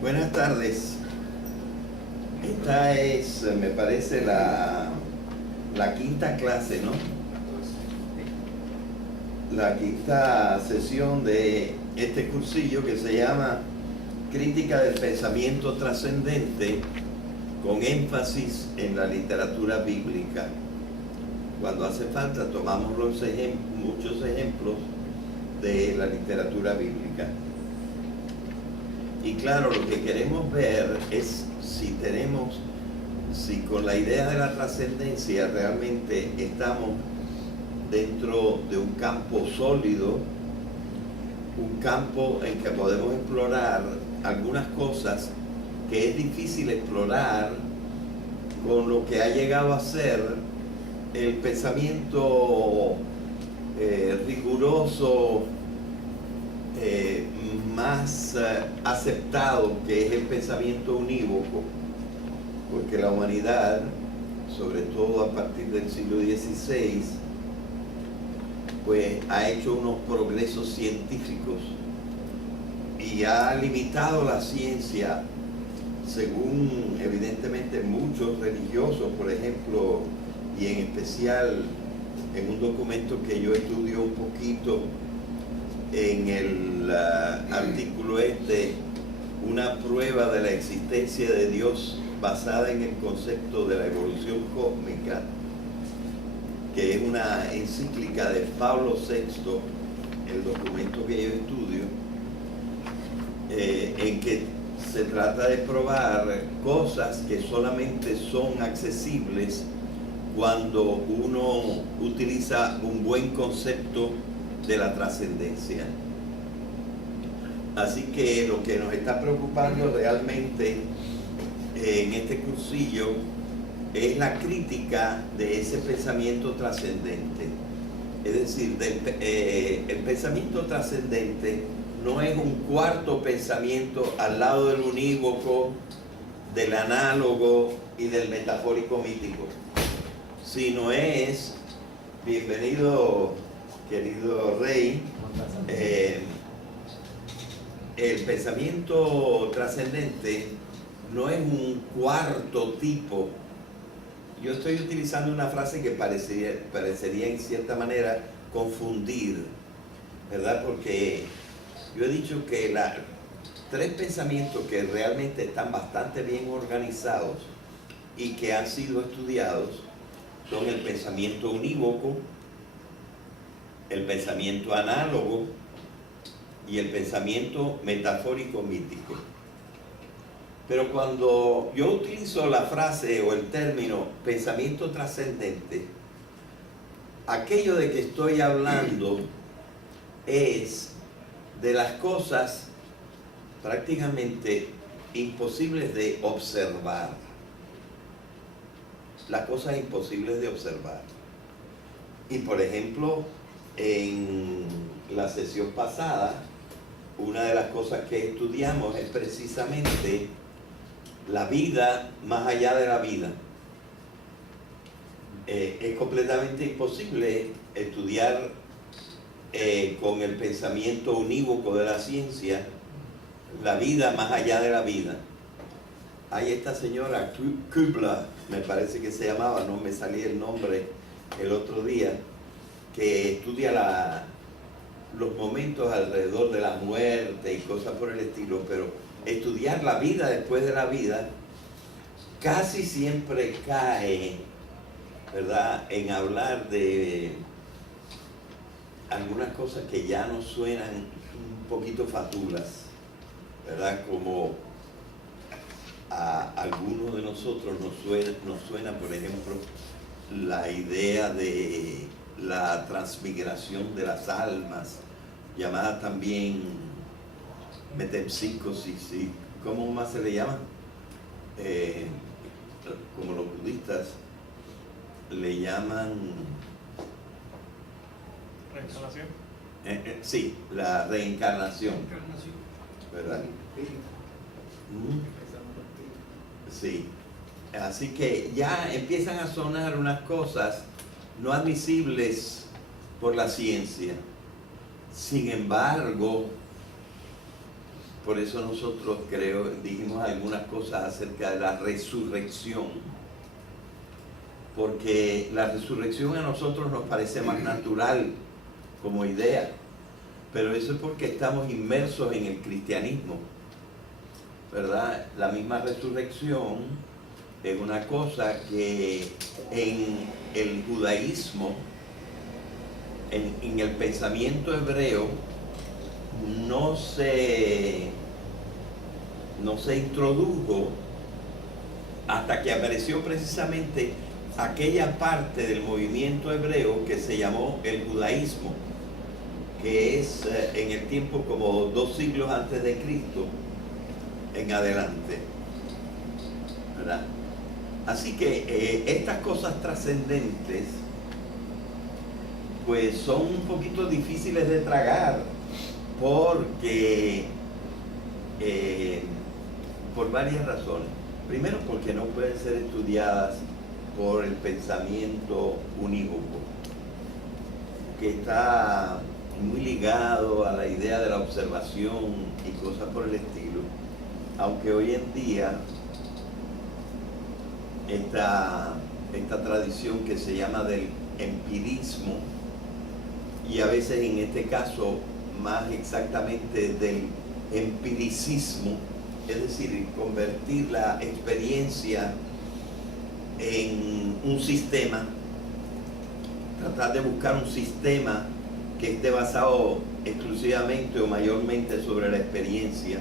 Buenas tardes. Esta es, me parece, la quinta clase, ¿no? La quinta sesión de este cursillo que se llama Crítica del Pensamiento Trascendente, con énfasis en la literatura bíblica. Cuando hace falta tomamos muchos ejemplos de la literatura bíblica. Y claro, lo que queremos ver es si con la idea de la trascendencia realmente estamos dentro de un campo sólido, un campo en que podemos explorar algunas cosas que es difícil explorar con lo que ha llegado a ser el pensamiento riguroso, más aceptado, que es el pensamiento unívoco, porque la humanidad, sobre todo a partir del siglo XVI, pues ha hecho unos progresos científicos y ha limitado la ciencia, según evidentemente muchos religiosos, por ejemplo, y en especial en un documento que yo estudio un poquito en el artículo una prueba de la existencia de Dios basada en el concepto de la evolución cósmica, que es una encíclica de Pablo VI, el documento que yo estudio, en que se trata de probar cosas que solamente son accesibles cuando uno utiliza un buen concepto de la trascendencia. Así que lo que nos está preocupando realmente en este cursillo es la crítica de ese pensamiento trascendente. Es decir, el pensamiento trascendente no es un cuarto pensamiento al lado del unívoco, del análogo y del metafórico mítico, sino es, bienvenido querido Rey, el pensamiento trascendente no es un cuarto tipo. Yo estoy utilizando una frase que parecería en cierta manera confundir, ¿verdad? Porque yo he dicho que tres pensamientos que realmente están bastante bien organizados y que han sido estudiados son el pensamiento unívoco, el pensamiento análogo y el pensamiento metafórico mítico. Pero cuando yo utilizo la frase o el término pensamiento trascendente, aquello de que estoy hablando es de las cosas prácticamente imposibles de observar. Las cosas imposibles de observar. Y por ejemplo, en la sesión pasada, una de las cosas que estudiamos es precisamente la vida más allá de la vida. Es completamente imposible estudiar con el pensamiento unívoco de la ciencia la vida más allá de la vida. Hay esta señora Kubler, me parece que se llamaba, no me salía el nombre el otro día, que estudia los momentos alrededor de la muerte y cosas por el estilo, pero estudiar la vida después de la vida casi siempre cae, ¿verdad?, en hablar de algunas cosas que ya nos suenan un poquito fatulas, ¿verdad? Como a algunos de nosotros nos suena, por ejemplo, la idea de la transmigración de las almas, llamada también metempsicosis, ¿sí? ¿Cómo más se le llama? Como los budistas le llaman... ¿Reencarnación? Sí, la reencarnación, ¿verdad? Sí, así que ya empiezan a sonar unas cosas no admisibles por la ciencia. Sin embargo, por eso nosotros dijimos algunas cosas acerca de la resurrección, porque la resurrección a nosotros nos parece más natural como idea, pero eso es porque estamos inmersos en el cristianismo, ¿verdad? La misma resurrección es una cosa que en el judaísmo, en el pensamiento hebreo, no se introdujo hasta que apareció precisamente aquella parte del movimiento hebreo que se llamó el judaísmo, que es en el tiempo como 2 siglos antes de Cristo en adelante, ¿verdad? Así que estas cosas trascendentes pues son un poquito difíciles de tragar, porque por varias razones. Primero, porque no pueden ser estudiadas por el pensamiento unívoco, que está muy ligado a la idea de la observación y cosas por el estilo, aunque hoy en día esta tradición que se llama del empirismo, y a veces en este caso más exactamente del empiricismo, es decir, convertir la experiencia en un sistema, tratar de buscar un sistema que esté basado exclusivamente o mayormente sobre la experiencia,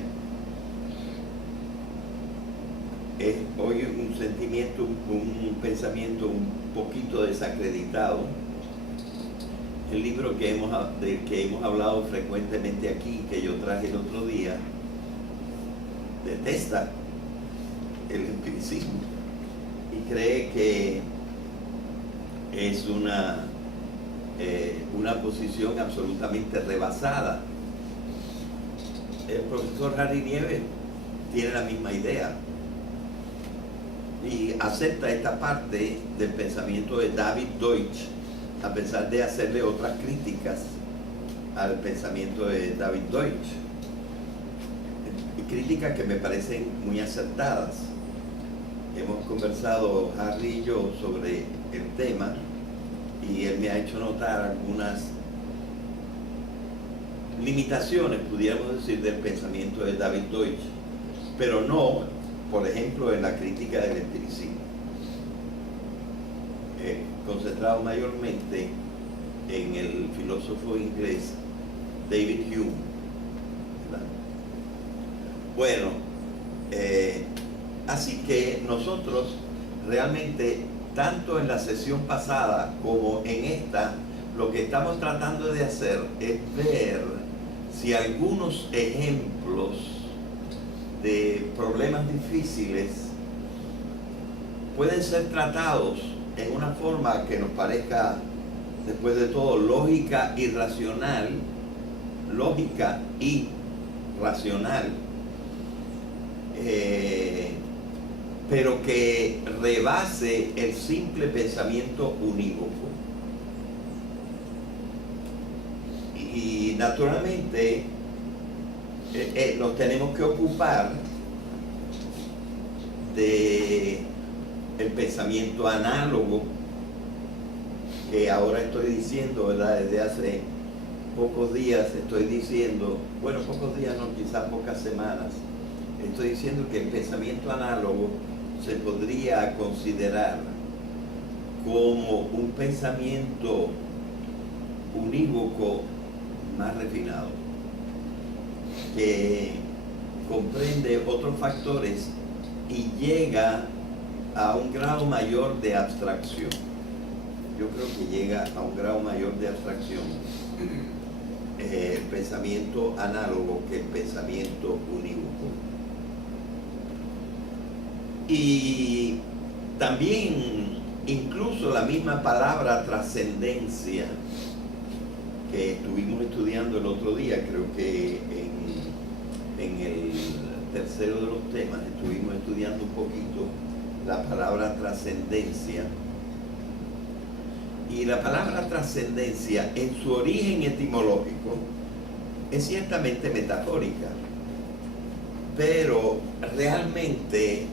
es hoy un sentimiento, un pensamiento un poquito desacreditado. El libro del que hemos hablado frecuentemente aquí, que yo traje el otro día, detesta el empiricismo y cree que es una posición absolutamente rebasada. El profesor Harry Nieves tiene la misma idea y acepta esta parte del pensamiento de David Deutsch, a pesar de hacerle otras críticas al pensamiento de David Deutsch, críticas que me parecen muy acertadas. Hemos conversado Harry y yo sobre el tema y él me ha hecho notar algunas limitaciones, pudiéramos decir, del pensamiento de David Deutsch, pero no, por ejemplo, en la crítica del empiricismo, concentrado mayormente en el filósofo inglés David Hume, ¿verdad? Bueno, así que nosotros realmente, tanto en la sesión pasada como en esta, lo que estamos tratando de hacer es ver si algunos ejemplos de problemas difíciles pueden ser tratados en una forma que nos parezca, después de todo, lógica y racional, pero que rebase el simple pensamiento unívoco. Y naturalmente nos tenemos que ocupar de el pensamiento análogo, que ahora estoy diciendo, ¿verdad? Desde hace pocos días estoy diciendo, bueno, pocos días no, quizás pocas semanas, estoy diciendo que el pensamiento análogo se podría considerar como un pensamiento unívoco más refinado, que comprende otros factores y llega a un grado mayor de abstracción. Yo creo que llega a un grado mayor de abstracción el pensamiento análogo que el pensamiento unívoco. Y también incluso la misma palabra trascendencia que estuvimos estudiando el otro día, creo que en el tercero de los temas estuvimos estudiando un poquito la palabra trascendencia. Y la palabra trascendencia en su origen etimológico es ciertamente metafórica. Pero realmente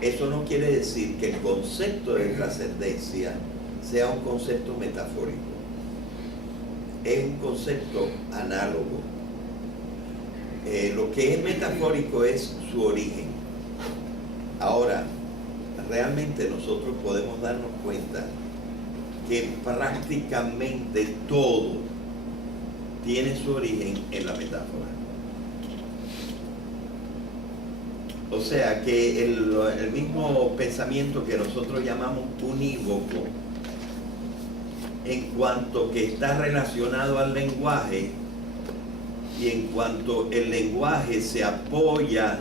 eso no quiere decir que el concepto de trascendencia sea un concepto metafórico. Es un concepto análogo. Lo que es metafórico es su origen. Ahora, realmente nosotros podemos darnos cuenta que prácticamente todo tiene su origen en la metáfora. O sea que el mismo pensamiento que nosotros llamamos unívoco, en cuanto que está relacionado al lenguaje y en cuanto el lenguaje se apoya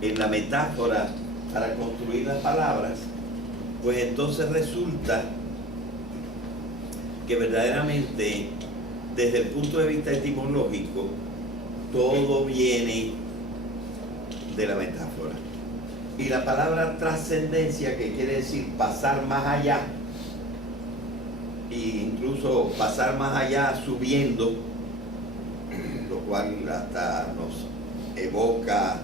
en la metáfora para construir las palabras, pues entonces resulta que verdaderamente desde el punto de vista etimológico todo viene de la metáfora. Y la palabra trascendencia, que quiere decir pasar más allá, e incluso pasar más allá subiendo, lo cual hasta nos evoca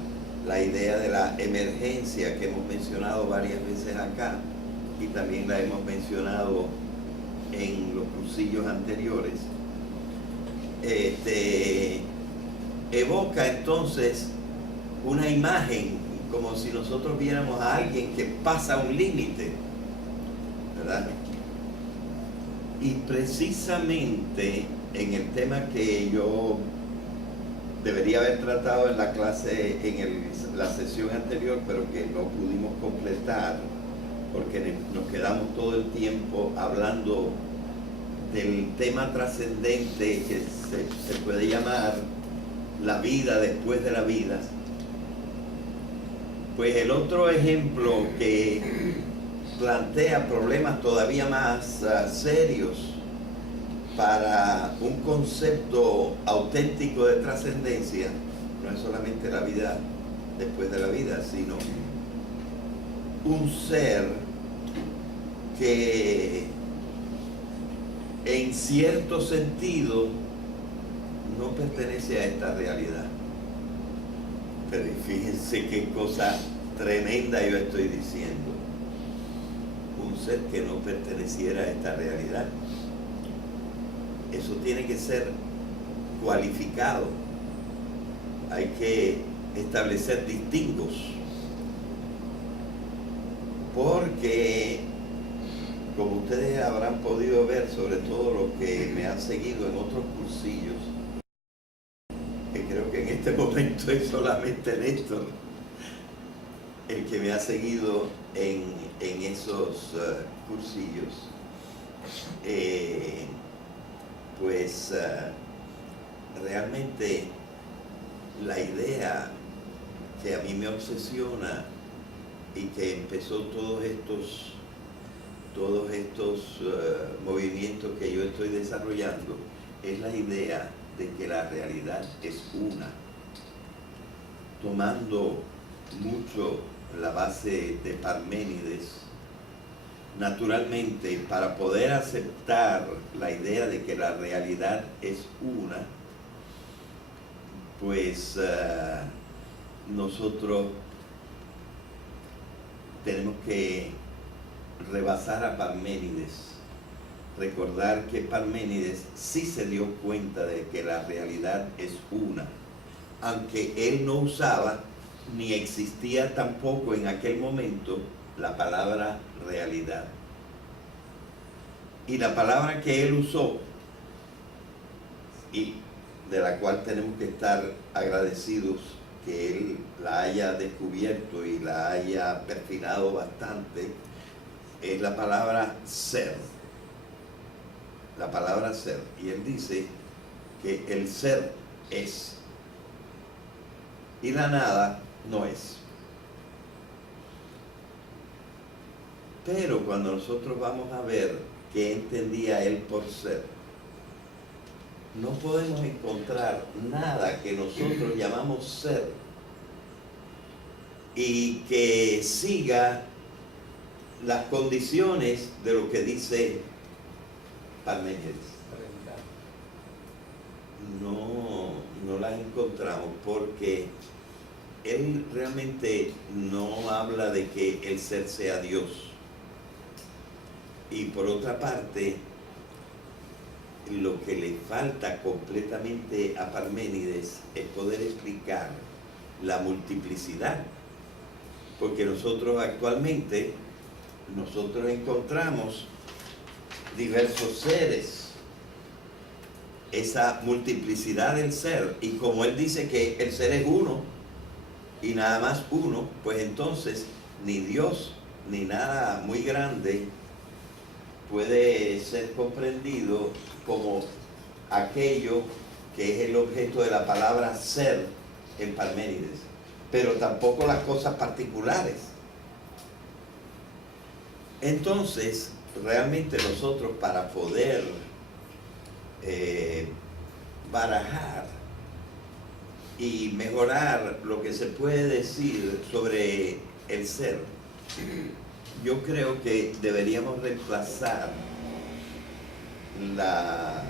la idea de la emergencia que hemos mencionado varias veces acá y también la hemos mencionado en los cursillos anteriores. Evoca entonces una imagen como si nosotros viéramos a alguien que pasa un límite, ¿verdad? Y precisamente en el tema que yo debería haber tratado en la clase, la sesión anterior, pero que no pudimos completar, porque nos quedamos todo el tiempo hablando del tema trascendente que se puede llamar la vida después de la vida. Pues el otro ejemplo que plantea problemas todavía más serios para un concepto auténtico de trascendencia no es solamente la vida después de la vida, sino un ser que en cierto sentido no pertenece a esta realidad. Pero fíjense qué cosa tremenda yo estoy diciendo. Un ser que no perteneciera a esta realidad. Eso tiene que ser cualificado. Hay que establecer distingos. Porque, como ustedes habrán podido ver, sobre todo los que me han seguido en otros cursillos, que creo que en este momento es solamente Néstor el que me ha seguido en esos cursillos, realmente la idea que a mí me obsesiona y que empezó todos estos movimientos que yo estoy desarrollando es la idea de que la realidad es una, tomando mucho la base de Parménides. Naturalmente, para poder aceptar la idea de que la realidad es una, pues nosotros tenemos que rebasar a Parménides, recordar que Parménides sí se dio cuenta de que la realidad es una, aunque él no usaba ni existía tampoco en aquel momento la palabra realidad. Y la palabra que él usó, y de la cual tenemos que estar agradecidos que él la haya descubierto y la haya perfinado bastante, es la palabra ser. La palabra ser. Y él dice que el ser es. Y la nada no es. Pero cuando nosotros vamos a ver qué entendía él por ser, no podemos encontrar nada que nosotros llamamos ser y que siga las condiciones de lo que dice Parménides. No las encontramos porque él realmente no habla de que el ser sea Dios. Y por otra parte, lo que le falta completamente a Parménides es poder explicar la multiplicidad. Porque nosotros actualmente, encontramos diversos seres, esa multiplicidad del ser, y como él dice que el ser es uno y nada más uno, pues entonces ni Dios ni nada muy grande puede ser comprendido como aquello que es el objeto de la palabra ser en Parménides, pero tampoco las cosas particulares. Entonces, realmente nosotros, para poder barajar y mejorar lo que se puede decir sobre el ser, yo creo que deberíamos reemplazar la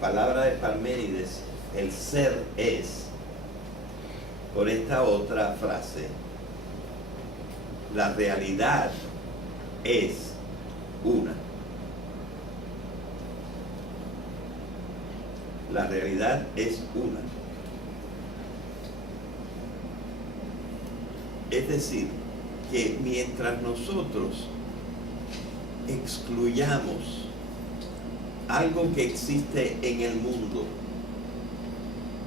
palabra de Parménides, el ser es, por esta otra frase: la realidad es una. La realidad es una. Es decir, que mientras nosotros excluyamos algo que existe en el mundo,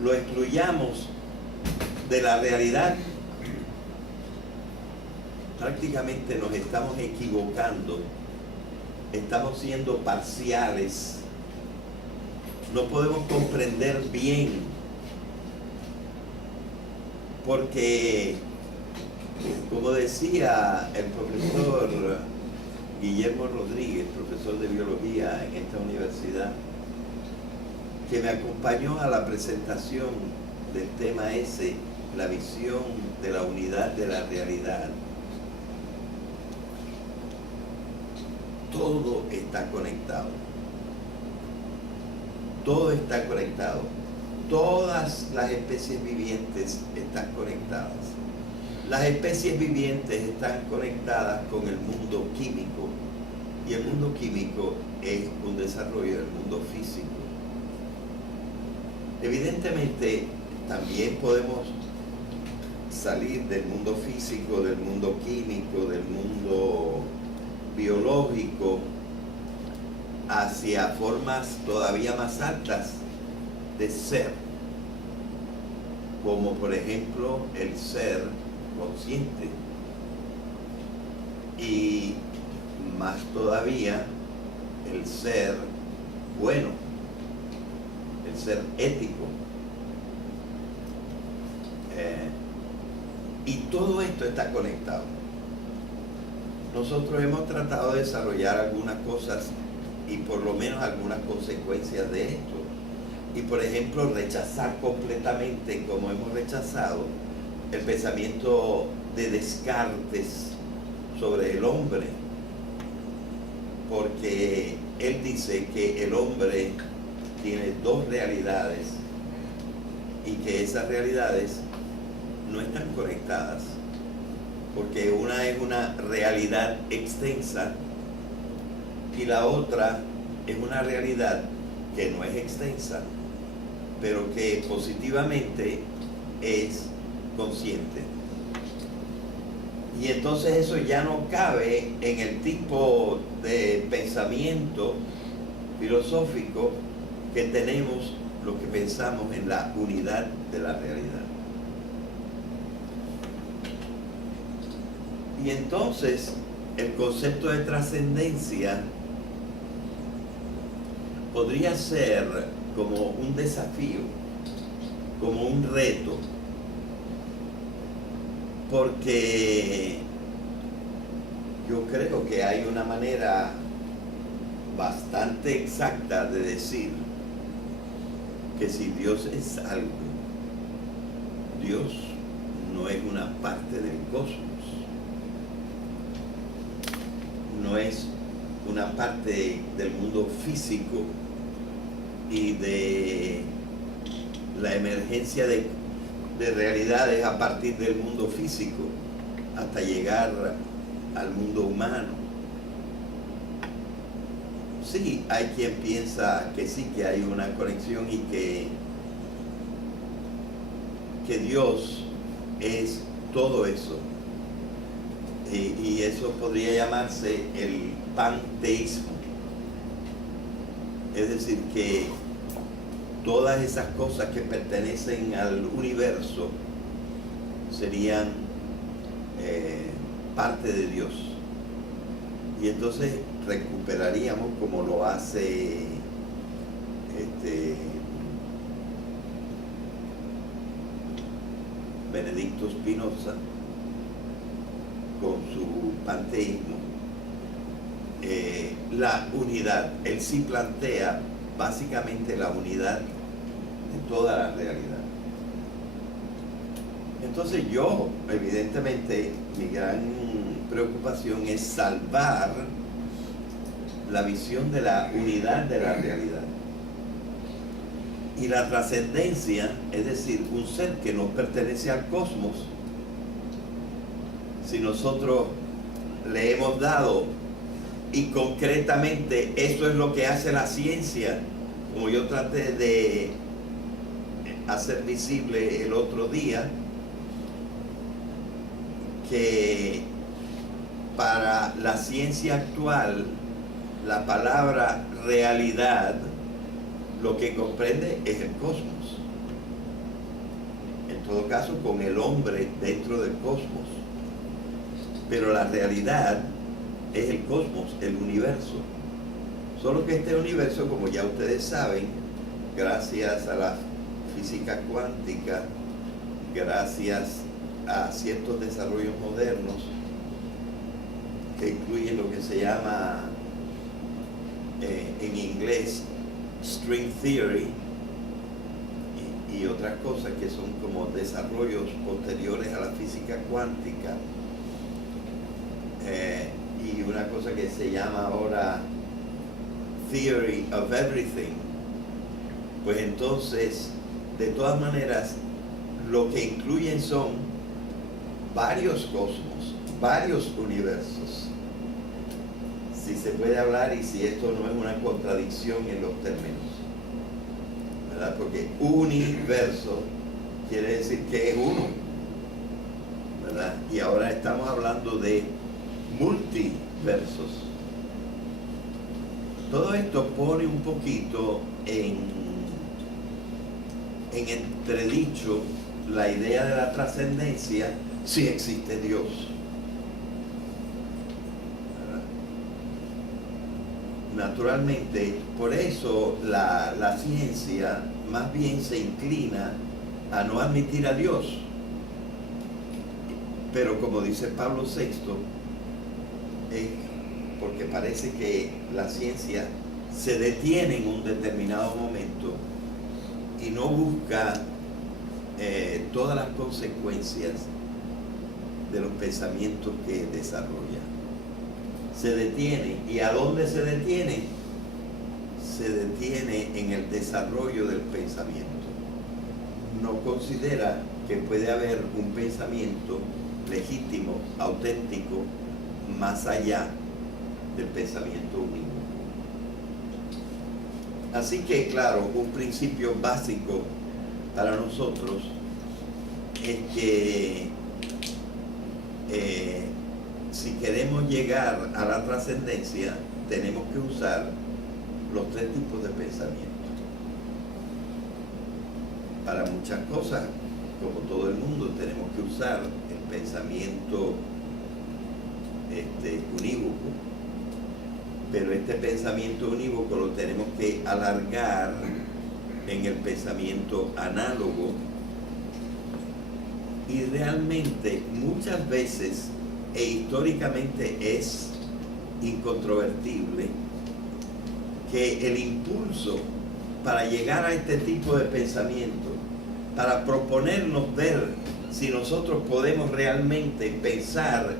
lo excluyamos de la realidad, prácticamente nos estamos equivocando, estamos siendo parciales, no podemos comprender bien, porque, como decía el profesor Guillermo Rodríguez, profesor de biología en esta universidad, que me acompañó a la presentación del tema ese, la visión de la unidad de la realidad, todo está conectado. Todo está conectado. Todas las especies vivientes están conectadas. Las especies vivientes están conectadas con el mundo químico, y el mundo químico es un desarrollo del mundo físico. Evidentemente, también podemos salir del mundo físico, del mundo químico, del mundo biológico, hacia formas todavía más altas de ser, como por ejemplo el ser consciente, y más todavía el ser bueno, el ser ético. Y todo esto está conectado. Nosotros hemos tratado de desarrollar algunas cosas y por lo menos algunas consecuencias de esto. Y por ejemplo, rechazar completamente, como hemos rechazado, el pensamiento de Descartes sobre el hombre. Porque él dice que el hombre tiene dos realidades y que esas realidades no están conectadas, porque una es una realidad extensa y la otra es una realidad que no es extensa, pero que positivamente es consciente. Y entonces eso ya no cabe en el tipo de pensamiento filosófico que tenemos los que pensamos en la unidad de la realidad. Y entonces el concepto de trascendencia podría ser como un desafío, como un reto, porque yo creo que hay una manera bastante exacta de decir que si Dios es algo, Dios no es una parte del cosmos, no es una parte del mundo físico y de la emergencia de de realidades a partir del mundo físico hasta llegar al mundo humano. Sí, hay quien piensa que sí, que hay una conexión y que Dios es todo eso. Y eso podría llamarse el panteísmo. Es decir, que todas esas cosas que pertenecen al universo serían parte de Dios. Y entonces recuperaríamos, como lo hace Benedicto Spinoza con su panteísmo, la unidad. Él sí plantea básicamente la unidad de toda la realidad. Entonces yo, evidentemente, mi gran preocupación es salvar la visión de la unidad de la realidad. Y la trascendencia, es decir, un ser que no pertenece al cosmos. Si nosotros le hemos dado, y concretamente eso es lo que hace la ciencia, como yo traté de hacer visible el otro día, que para la ciencia actual la palabra realidad lo que comprende es el cosmos. En todo caso, con el hombre dentro del cosmos. Pero la realidad es el cosmos, el universo. Solo que este universo, como ya ustedes saben, gracias a la física cuántica, gracias a ciertos desarrollos modernos que incluyen lo que se llama en inglés string theory y otras cosas que son como desarrollos posteriores a la física cuántica, y una cosa que se llama ahora theory of everything. Pues entonces, de todas maneras, lo que incluyen son varios cosmos, varios universos. Si se puede hablar y si esto no es una contradicción en los términos, ¿verdad? Porque universo quiere decir que es uno, ¿verdad? Y ahora estamos hablando de multiversos. Todo esto pone un poquito en entredicho la idea de la trascendencia si existe Dios. Naturalmente, por eso la ciencia más bien se inclina a no admitir a Dios. Pero como dice Pablo VI, es porque parece que la ciencia se detiene en un determinado momento y no busca todas las consecuencias de los pensamientos que desarrolla. Se detiene. ¿Y a dónde se detiene? Se detiene en el desarrollo del pensamiento. No considera que puede haber un pensamiento legítimo, auténtico, más allá del pensamiento único. Así que, claro, un principio básico para nosotros es que si queremos llegar a la trascendencia, tenemos que usar los tres tipos de pensamiento. Para muchas cosas, como todo el mundo, tenemos que usar el pensamiento unívoco. Pero este pensamiento unívoco lo tenemos que alargar en el pensamiento análogo. Y realmente muchas veces e históricamente es incontrovertible que el impulso para llegar a este tipo de pensamiento, para proponernos ver si nosotros podemos realmente pensar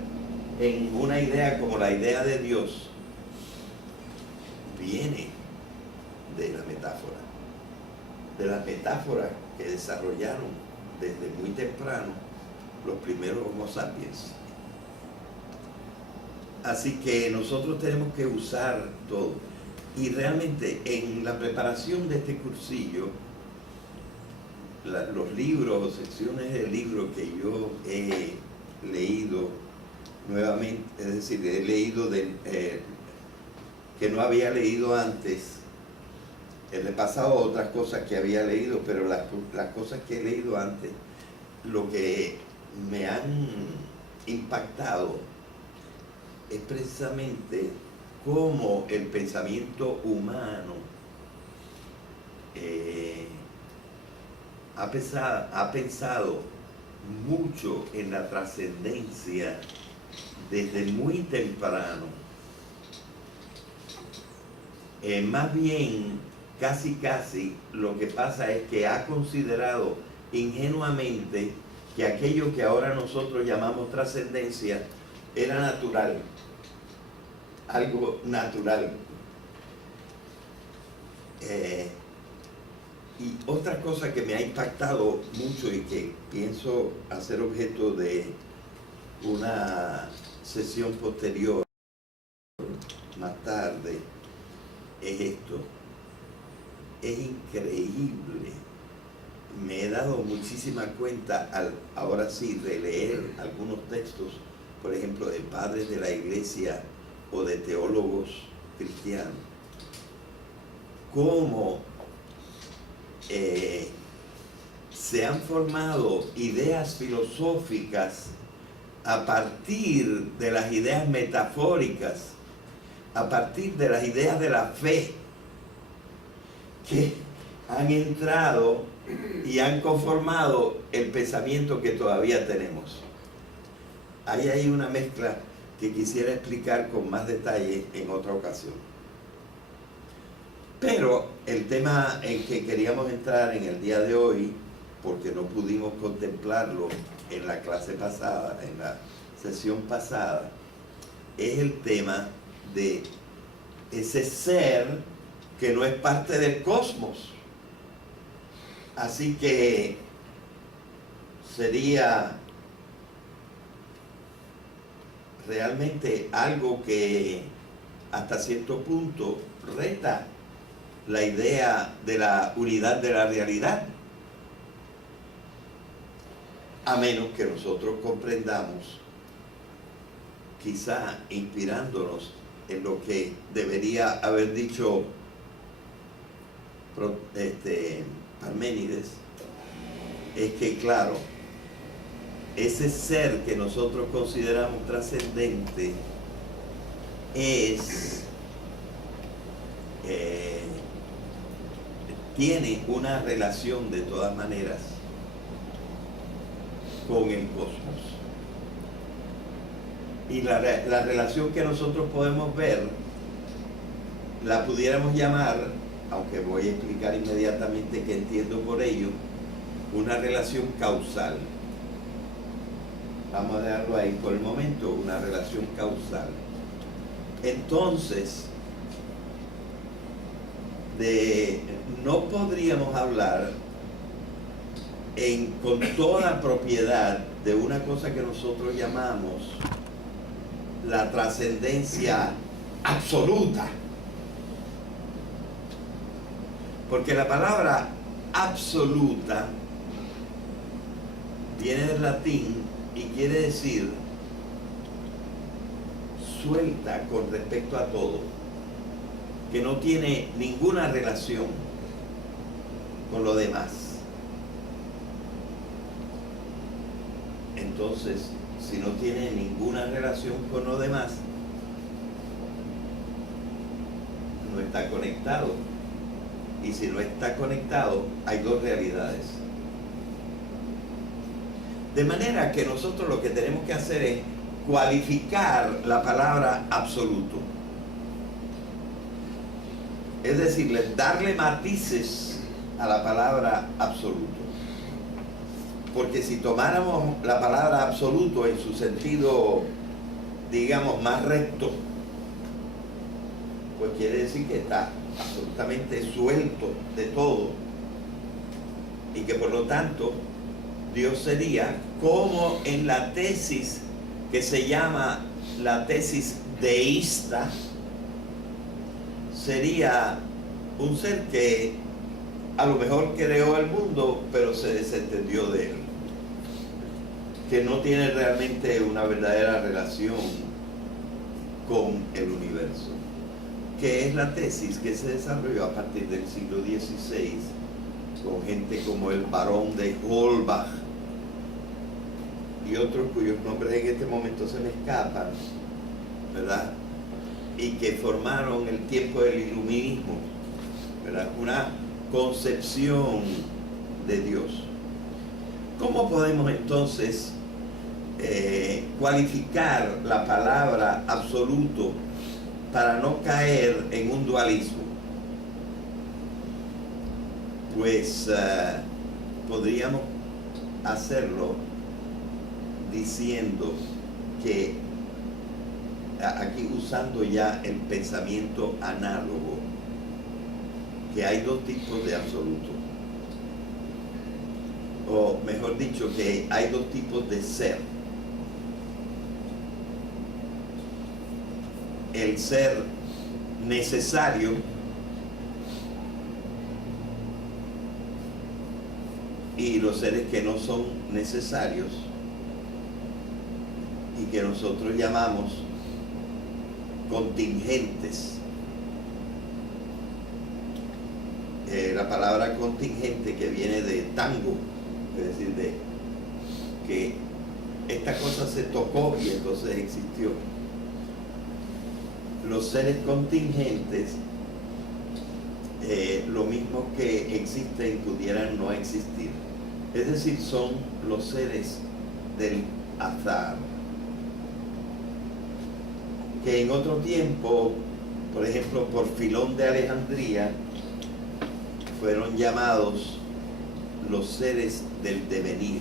en una idea como la idea de Dios, viene de la metáfora, de las metáforas que desarrollaron desde muy temprano los primeros Homo sapiens. Así que nosotros tenemos que usar todo. Y realmente en la preparación de este cursillo, los libros o secciones de libros que yo he leído nuevamente, es decir, he leído que no había leído antes, he repasado otras cosas que había leído, pero las cosas que he leído antes, lo que me han impactado es precisamente cómo el pensamiento humano ha pensado mucho en la trascendencia desde muy temprano. Más bien, casi lo que pasa es que ha considerado ingenuamente que aquello que ahora nosotros llamamos trascendencia era natural, algo natural. Y otra cosa que me ha impactado mucho y que pienso hacer objeto de una sesión posterior más tarde es esto. Es increíble. Me he dado muchísima cuenta al ahora sí releer algunos textos, por ejemplo, de padres de la iglesia o de teólogos cristianos, cómo se han formado ideas filosóficas a partir de las ideas metafóricas, a partir de las ideas de la fe, que han entrado y han conformado el pensamiento que todavía tenemos. Ahí hay una mezcla que quisiera explicar con más detalle en otra ocasión. Pero el tema en que queríamos entrar en el día de hoy, porque no pudimos contemplarlo en la clase pasada, en la sesión pasada, es el tema de ese ser que no es parte del cosmos. Así que sería realmente algo que hasta cierto punto reta la idea de la unidad de la realidad, a menos que nosotros comprendamos, quizá inspirándonos en lo que debería haber dicho Parménides, es que claro, ese ser que nosotros consideramos trascendente tiene una relación de todas maneras con el cosmos. Y la relación que nosotros podemos ver, la pudiéramos llamar, aunque voy a explicar inmediatamente qué entiendo por ello, una relación causal. Vamos a dejarlo ahí por el momento, una relación causal. Entonces, no podríamos hablar con toda propiedad de una cosa que nosotros llamamos la trascendencia absoluta. Porque la palabra absoluta viene del latín y quiere decir suelta con respecto a todo, que no tiene ninguna relación con lo demás. Entonces, si no tiene ninguna relación con lo demás, no está conectado. Y si no está conectado, hay dos realidades. De manera que nosotros lo que tenemos que hacer es cualificar la palabra absoluto. Es decir, darle matices a la palabra absoluto. Porque si tomáramos la palabra absoluto en su sentido, digamos, más recto, pues quiere decir que está absolutamente suelto de todo y que por lo tanto Dios sería como en la tesis que se llama la tesis deísta, sería un ser que a lo mejor creó el mundo, pero se desentendió de él, que no tiene realmente una verdadera relación con el universo, que es la tesis que se desarrolló a partir del siglo XVI con gente como el barón de Holbach y otros cuyos nombres en este momento se me escapan, ¿verdad? Y que formaron el tiempo del iluminismo, ¿verdad? Una concepción de Dios. ¿Cómo podemos entonces cualificar la palabra absoluto para no caer en un dualismo? Pues podríamos hacerlo diciendo que aquí usando ya el pensamiento análogo, que hay dos tipos de absoluto, o mejor dicho, que hay dos tipos de ser. El ser necesario y los seres que no son necesarios y que nosotros llamamos contingentes. La palabra contingente, que viene de tango, es decir, de que esta cosa se tocó y entonces existió. Los seres contingentes, lo mismo que existen, pudieran no existir. Es decir, son los seres del azar, que en otro tiempo, por ejemplo, por Filón de Alejandría, fueron llamados los seres del devenir.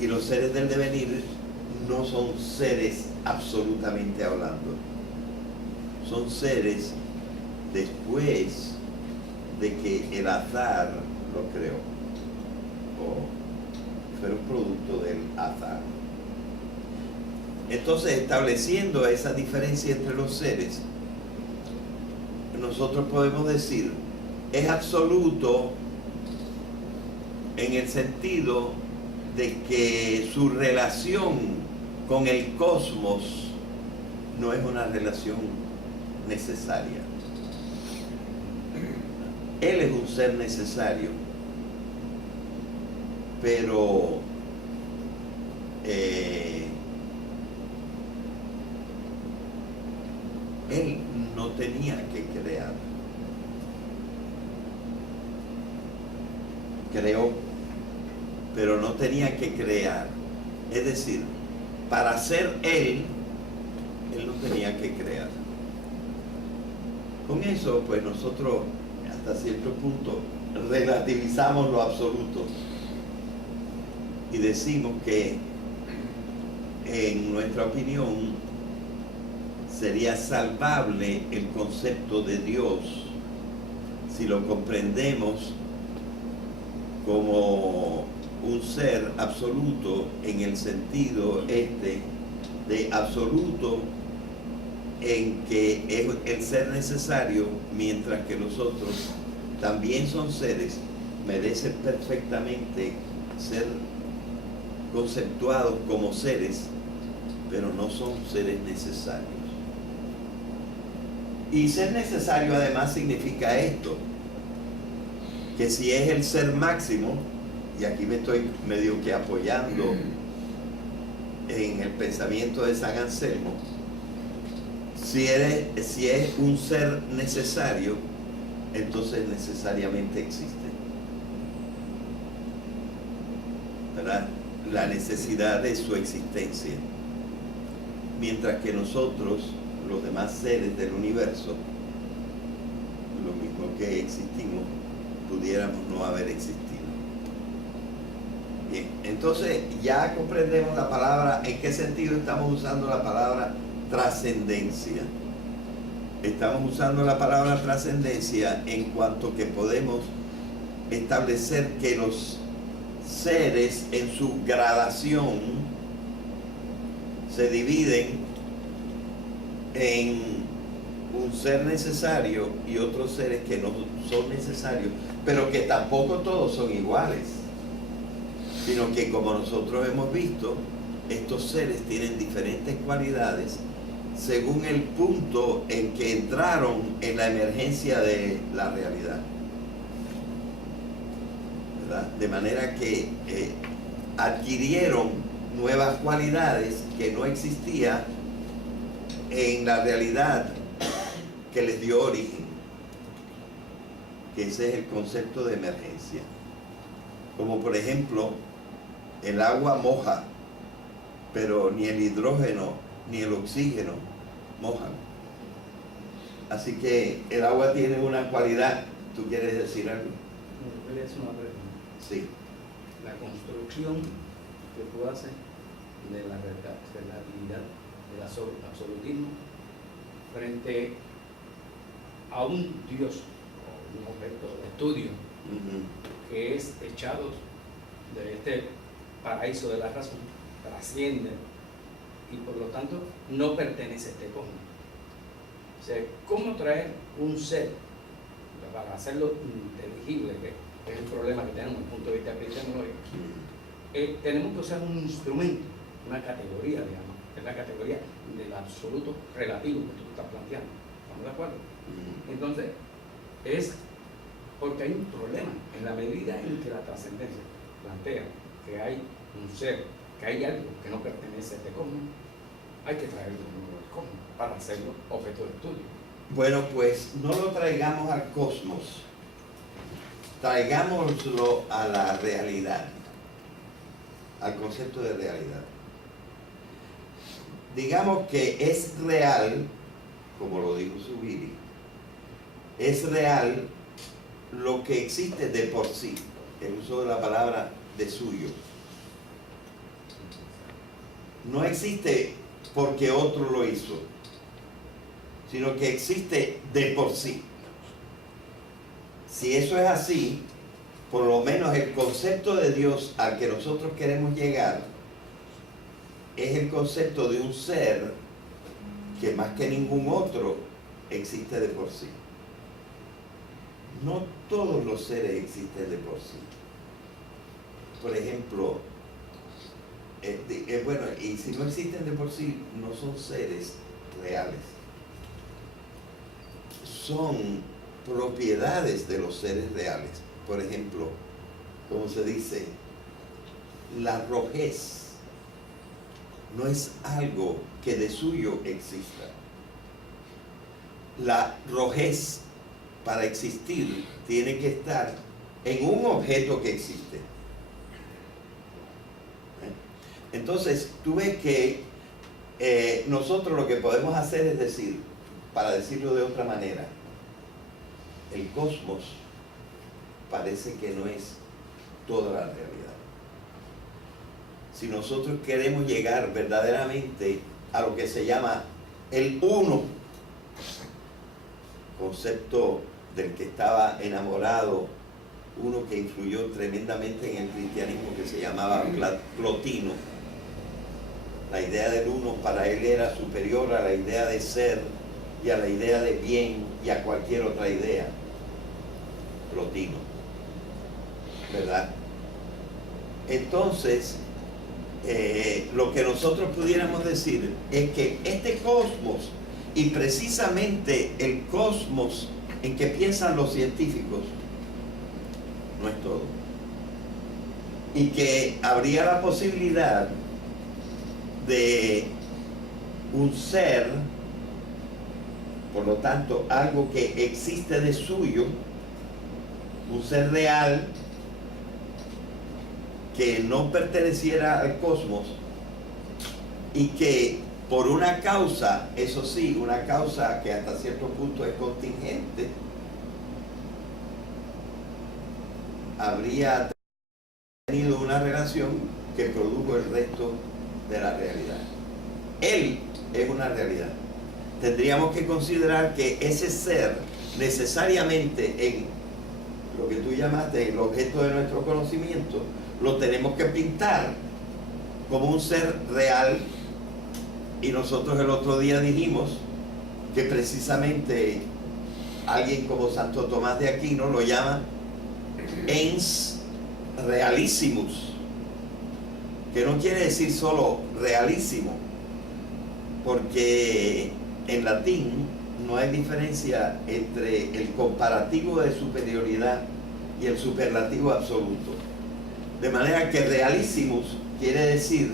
Y los seres del devenir no son seres absolutamente hablando, son seres después de que el azar lo creó, o fueron producto del azar. Entonces, estableciendo esa diferencia entre los seres, nosotros podemos decir, es absoluto en el sentido de que su relación con el cosmos no es una relación necesaria. Él es un ser necesario, pero él no tenía que crear. Creó, pero no tenía que crear. Es decir, para ser él no tenía que crear. Con eso, pues nosotros hasta cierto punto relativizamos lo absoluto y decimos que, en nuestra opinión, sería salvable el concepto de Dios si lo comprendemos como un ser absoluto en el sentido de absoluto en que es el ser necesario, mientras que los otros también son seres, merecen perfectamente ser conceptuados como seres, pero no son seres necesarios. Y ser necesario además significa esto, que si es el ser máximo, y aquí me estoy medio que apoyando en el pensamiento de San Anselmo, si es un ser necesario, entonces necesariamente existe, ¿verdad? La necesidad de su existencia, mientras que nosotros, los demás seres del universo, lo mismo que existimos, pudiéramos no haber existido. Bien, entonces ya comprendemos la palabra, en qué sentido estamos usando la palabra trascendencia. Estamos usando la palabra trascendencia en cuanto que podemos establecer que los seres en su gradación se dividen en un ser necesario y otros seres que no son necesarios, pero que tampoco todos son iguales, sino que, como nosotros hemos visto, estos seres tienen diferentes cualidades según el punto en que entraron en la emergencia de la realidad, ¿verdad? De manera que adquirieron nuevas cualidades que no existían en la realidad que les dio origen, que ese es el concepto de emergencia. Como por ejemplo, el agua moja, pero ni el hidrógeno ni el oxígeno mojan. Así que el agua tiene una cualidad. ¿Tú quieres decir algo? ¿Me puedes hacer una pregunta? Sí. La construcción que tú haces de la relatividad, del absolutismo, frente a un Dios o un objeto de estudio que es echado de este paraíso de la razón, trasciende y por lo tanto no pertenece a este cosmos. O sea, ¿cómo traer un ser para hacerlo inteligible, que es el problema que tenemos desde el punto de vista epistemológico? Tenemos que usar un instrumento, una categoría, digamos, que es la categoría del absoluto relativo que tú estás planteando. ¿Estamos de acuerdo? Entonces, es porque hay un problema en la medida en que la trascendencia plantea que hay un ser, que hay algo que no pertenece a este cosmos, hay que traerlo del cosmos para hacerlo objeto de estudio. Bueno, pues no lo traigamos al cosmos, traigámoslo a la realidad, al concepto de realidad. Digamos que es real, como lo dijo Zubiri, es real lo que existe de por sí, el uso de la palabra de suyo. No existe porque otro lo hizo, sino que existe de por sí. Si eso es así, por lo menos el concepto de Dios al que nosotros queremos llegar es el concepto de un ser que más que ningún otro existe de por sí. No todos los seres existen de por sí. Por ejemplo, bueno, y si no existen de por sí, no son seres reales. Son propiedades de los seres reales. Por ejemplo, como se dice, la rojez no es algo que de suyo exista. La rojez, para existir, tiene que estar en un objeto que existe. Entonces, tú ves que nosotros lo que podemos hacer es decir, para decirlo de otra manera, el cosmos parece que no es toda la realidad. Si nosotros queremos llegar verdaderamente a lo que se llama el uno, concepto del que estaba enamorado uno que influyó tremendamente en el cristianismo, que se llamaba Plotino. La idea del uno para él era superior a la idea de ser y a la idea de bien y a cualquier otra idea. Plotino, ¿verdad? Entonces, lo que nosotros pudiéramos decir es que este cosmos, y precisamente el cosmos en que piensan los científicos, no es todo, y que habría la posibilidad de un ser, por lo tanto algo que existe de suyo, un ser real que no perteneciera al cosmos y que por una causa, eso sí, una causa que hasta cierto punto es contingente, habría tenido una relación que produjo el resto de la realidad. Él es una realidad. Tendríamos que considerar que ese ser necesariamente en lo que tú llamaste el objeto de nuestro conocimiento lo tenemos que pintar como un ser real, y nosotros el otro día dijimos que precisamente alguien como Santo Tomás de Aquino lo llama ens realissimus, que no quiere decir solo realísimo, porque en latín no hay diferencia entre el comparativo de superioridad y el superlativo absoluto. De manera que realissimus quiere decir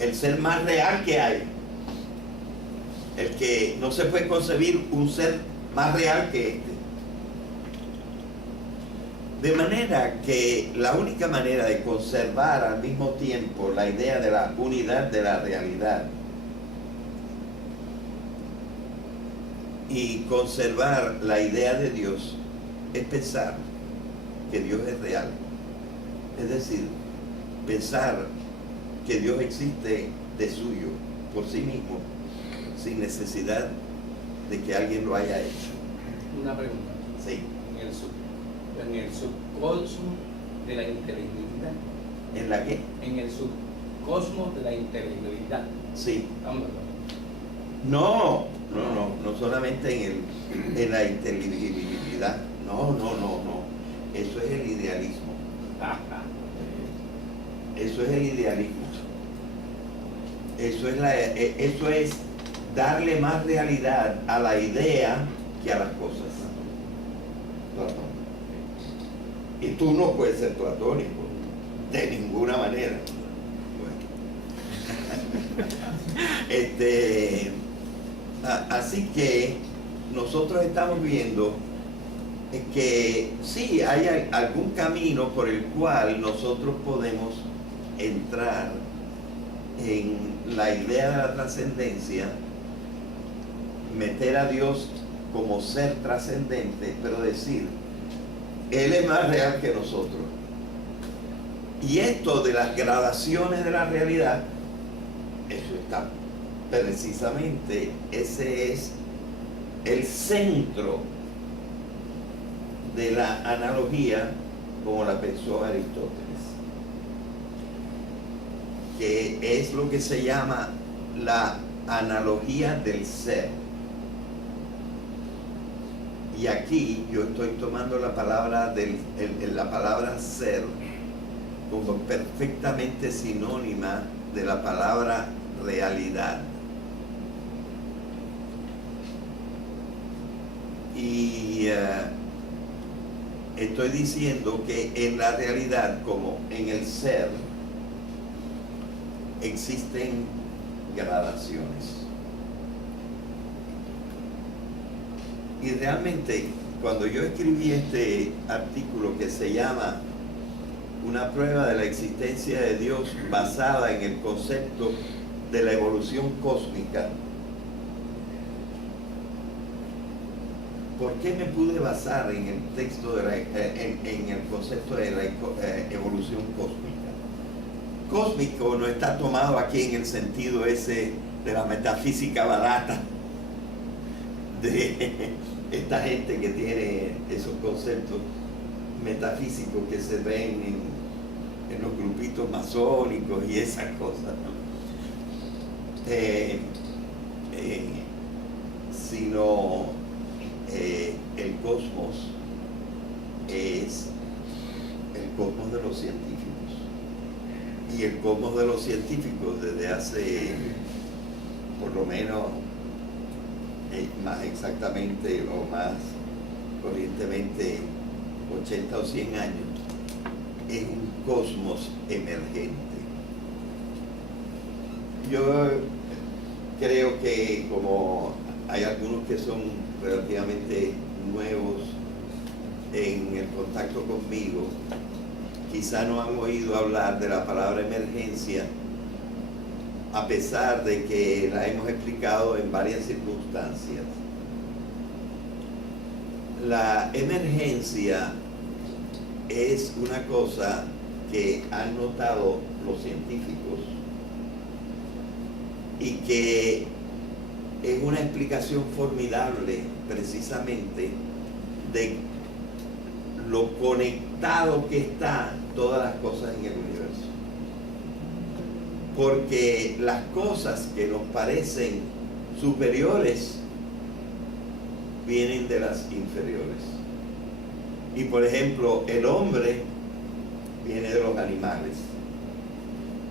el ser más real que hay, el que no se puede concebir un ser más real que este. De manera que la única manera de conservar al mismo tiempo la idea de la unidad de la realidad y conservar la idea de Dios es pensar que Dios es real. Es decir, pensar que Dios existe de suyo, por sí mismo, sin necesidad de que alguien lo haya hecho. Una pregunta. Sí. En el subcosmos de la inteligibilidad. ¿En la qué? En el subcosmos de la inteligibilidad. Sí. ¿Estamos de acuerdo? No solamente en la inteligibilidad. No. Eso es el idealismo. Eso es el idealismo. Eso es darle más realidad a la idea que a las cosas. Platón. Y tú no puedes ser platónico, de ninguna manera. Bueno. Así que nosotros estamos viendo que sí hay algún camino por el cual nosotros podemos entrar en la idea de la trascendencia, meter a Dios como ser trascendente, pero decir, Él es más real que nosotros. Y esto de las gradaciones de la realidad, eso está precisamente, ese es el centro de la analogía como la pensó Aristóteles, que es lo que se llama la analogía del ser. Y aquí yo estoy tomando la palabra la palabra ser como perfectamente sinónima de la palabra realidad. Y estoy diciendo que en la realidad, como en el ser, existen gradaciones. Y realmente, cuando yo escribí este artículo que se llama Una prueba de la existencia de Dios basada en el concepto de la evolución cósmica, ¿por qué me pude basar en el texto en el concepto de la evolución cósmica? Cósmico no está tomado aquí en el sentido ese de la metafísica barata, de esta gente que tiene esos conceptos metafísicos que se ven en los grupitos masónicos y esas cosas, ¿no? Sino el cosmos es el cosmos de los científicos, y el cosmos de los científicos desde hace por lo menos más exactamente o más corrientemente 80 o 100 años, es un cosmos emergente. Yo creo que como hay algunos que son relativamente nuevos en el contacto conmigo, quizá no han oído hablar de la palabra emergencia, a pesar de que la hemos explicado en varias circunstancias. La emergencia es una cosa que han notado los científicos y que es una explicación formidable precisamente de lo conectado que están todas las cosas en el universo. Porque las cosas que nos parecen superiores vienen de las inferiores. Y por ejemplo, el hombre viene de los animales.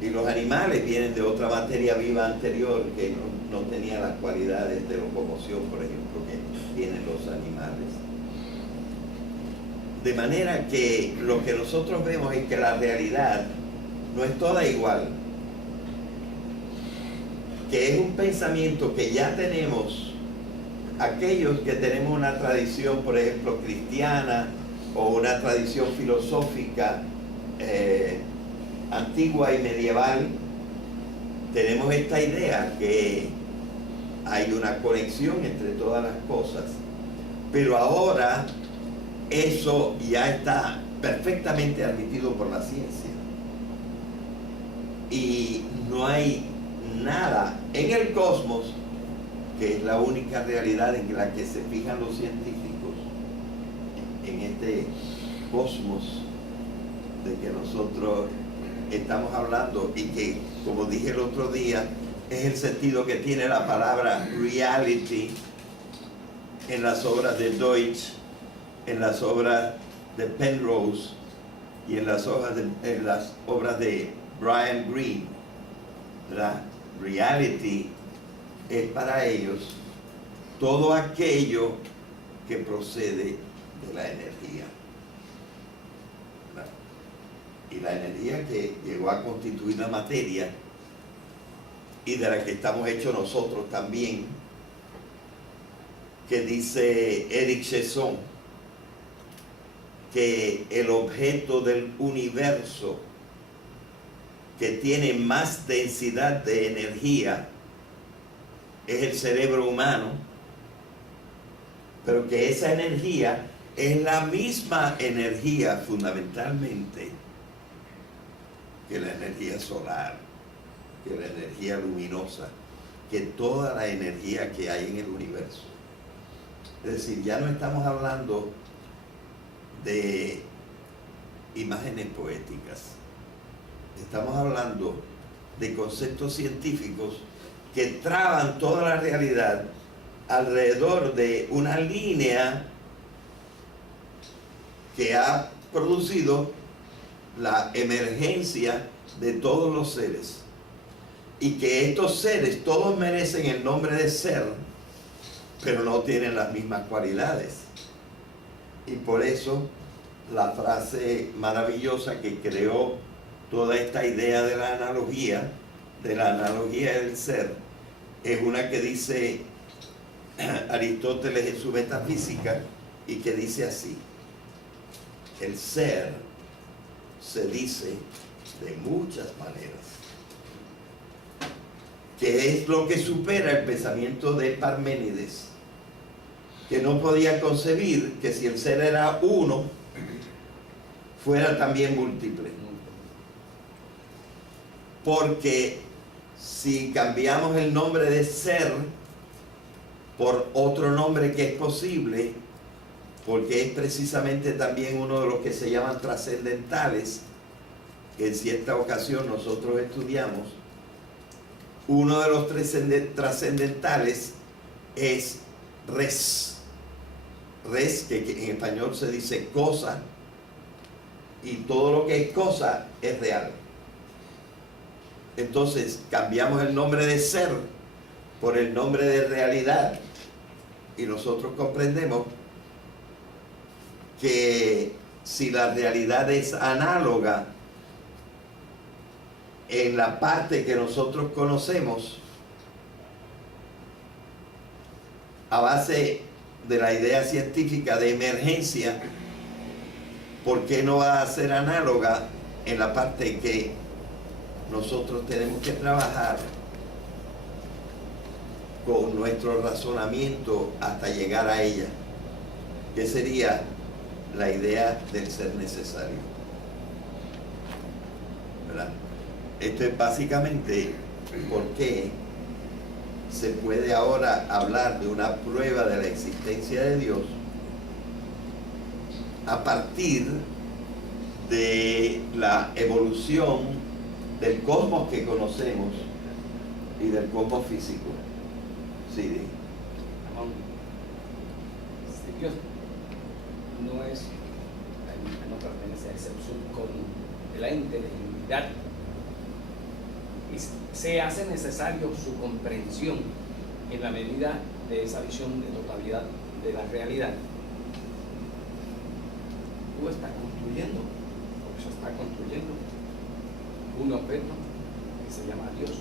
Y los animales vienen de otra materia viva anterior que no tenía las cualidades de locomoción, por ejemplo, que tienen los animales. De manera que lo que nosotros vemos es que la realidad no es toda igual. Que es un pensamiento que ya tenemos aquellos que tenemos una tradición, por ejemplo, cristiana o una tradición filosófica antigua y medieval, tenemos esta idea que hay una conexión entre todas las cosas, pero ahora eso ya está perfectamente admitido por la ciencia y no hay nada en el cosmos, que es la única realidad en la que se fijan los científicos, en este cosmos de que nosotros estamos hablando y que, como dije el otro día, es el sentido que tiene la palabra reality en las obras de Deutsch, en las obras de Penrose y en las obras de Brian Greene. La reality es para ellos todo aquello que procede de la energía. Y la energía que llegó a constituir la materia y de la que estamos hechos nosotros también, que dice Eric Chesson, que el objeto del universo que tiene más densidad de energía es el cerebro humano, pero que esa energía es la misma energía fundamentalmente que la energía solar, que la energía luminosa, que toda la energía que hay en el universo. Es decir, ya no estamos hablando de imágenes poéticas, estamos hablando de conceptos científicos que traban toda la realidad alrededor de una línea que ha producido la emergencia de todos los seres, y que estos seres todos merecen el nombre de ser, pero no tienen las mismas cualidades. Y por eso la frase maravillosa que creó toda esta idea de la analogía del ser, es una que dice Aristóteles en su Metafísica, y que dice así: el ser se dice de muchas maneras, que es lo que supera el pensamiento de Parménides, que no podía concebir que si el ser era uno, fuera también múltiple. Porque si cambiamos el nombre de ser por otro nombre que es posible, porque es precisamente también uno de los que se llaman trascendentales, que en cierta ocasión nosotros estudiamos, uno de los trascendentales es res. Res, que en español se dice cosa, y todo lo que es cosa es real. Entonces cambiamos el nombre de ser por el nombre de realidad, y nosotros comprendemos que si la realidad es análoga en la parte que nosotros conocemos, a base de la idea científica de emergencia, ¿por qué no va a ser análoga en la parte que nosotros tenemos que trabajar con nuestro razonamiento hasta llegar a ella? Que sería la idea del ser necesario, ¿verdad? Esto es básicamente por qué se puede ahora hablar de una prueba de la existencia de Dios a partir de la evolución del cosmos que conocemos y del cosmos físico. Sí. Si Dios no pertenece a ese subcomún, el ente de unidad, se hace necesario su comprensión en la medida de esa visión de totalidad de la realidad. Tú estás construyendo, o se está construyendo, un objeto que se llama Dios,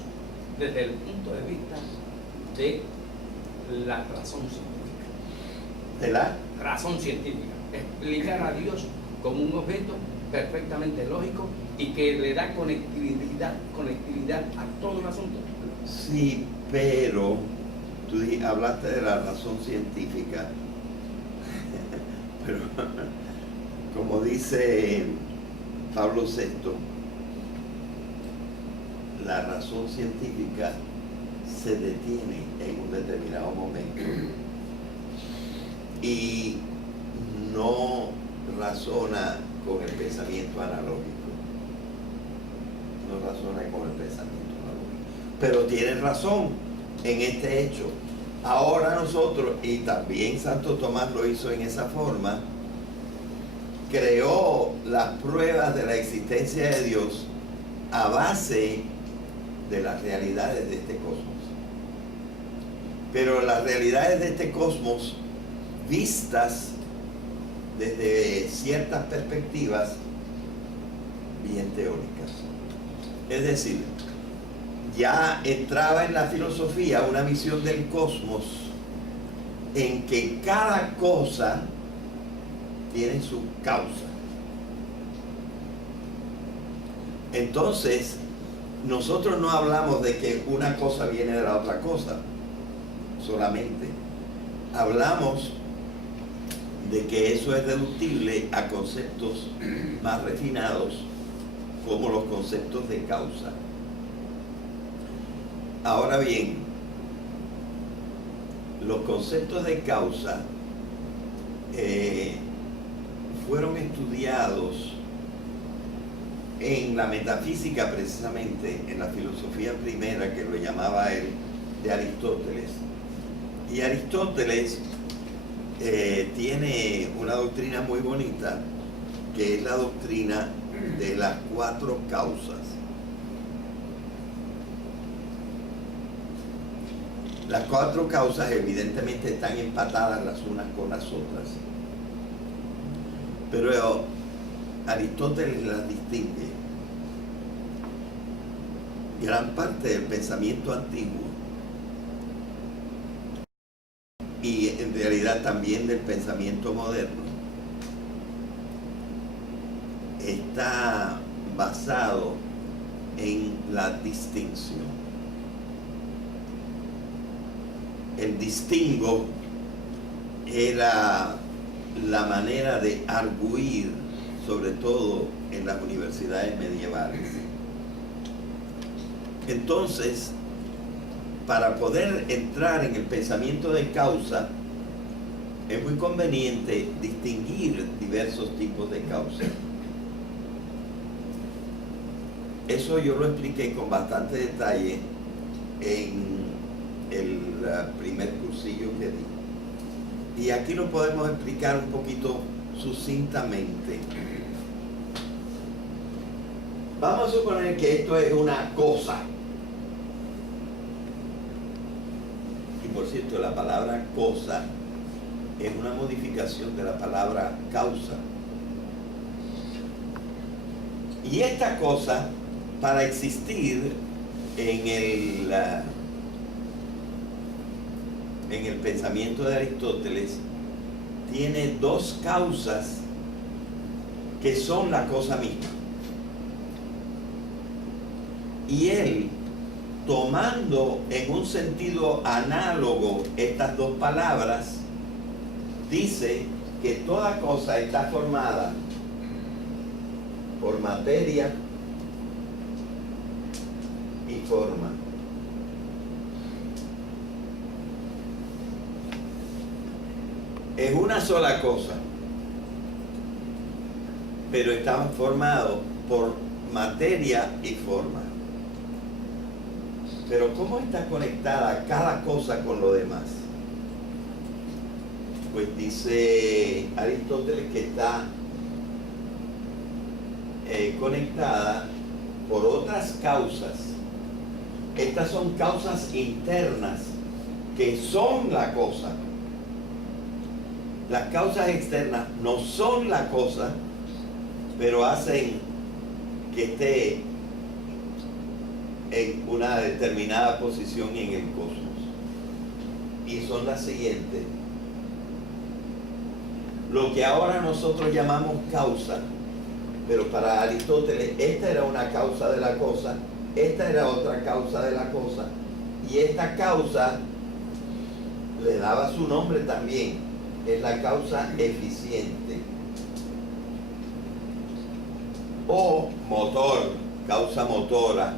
desde el punto de vista de la razón científica. ¿De la? Razón científica. Explicar a Dios como un objeto perfectamente lógico y que le da conectividad a todo el asunto. Sí, pero tú hablaste de la razón científica, pero como dice Pablo VI, la razón científica se detiene en un determinado momento y no razona con el pensamiento analógico. No razona con el pensamiento analógico. Pero tiene razón en este hecho. Ahora nosotros, y también Santo Tomás lo hizo en esa forma, creó las pruebas de la existencia de Dios a base de las realidades de este cosmos. Pero las realidades de este cosmos vistas desde ciertas perspectivas bien teóricas. Es decir, ya entraba en la filosofía una visión del cosmos en que cada cosa tiene su causa. Entonces, nosotros no hablamos de que una cosa viene de la otra cosa solamente. Hablamos de que eso es deductible a conceptos más refinados como los conceptos de causa. Ahora bien, los conceptos de causa fueron estudiados en la metafísica, precisamente en la filosofía primera, que lo llamaba él, de Aristóteles. Y Aristóteles tiene una doctrina muy bonita, que es la doctrina de las 4 causas. Las 4 causas evidentemente están empatadas las unas con las otras, pero Aristóteles las distingue. Gran parte del pensamiento antiguo y en realidad también del pensamiento moderno está basado en la distinción. El distingo era la manera de arguir, sobre todo en las universidades medievales. Entonces, para poder entrar en el pensamiento de causa, es muy conveniente distinguir diversos tipos de causa. Eso yo lo expliqué con bastante detalle en el primer cursillo que di. Y aquí lo podemos explicar un poquito sucintamente. Vamos a suponer que esto es una cosa. Y por cierto, la palabra cosa es una modificación de la palabra causa. Y esta cosa, para existir en el pensamiento de Aristóteles, tiene 2 causas que son la cosa misma. Y él, tomando en un sentido análogo estas 2 palabras, dice que toda cosa está formada por materia y forma. Es una sola cosa. pero estaban formados por materia y forma. Pero ¿cómo está conectada cada cosa con lo demás? Pues dice Aristóteles que está conectada por otras causas. Estas son causas internas que son la cosa. Las causas externas no son la cosa, pero hacen que esté en una determinada posición en el cosmos. Y son las siguientes. Lo que ahora nosotros llamamos causa, pero para Aristóteles esta era una causa de la cosa, esta era otra causa de la cosa, y esta causa le daba su nombre también, es la causa eficiente o motor, causa motora.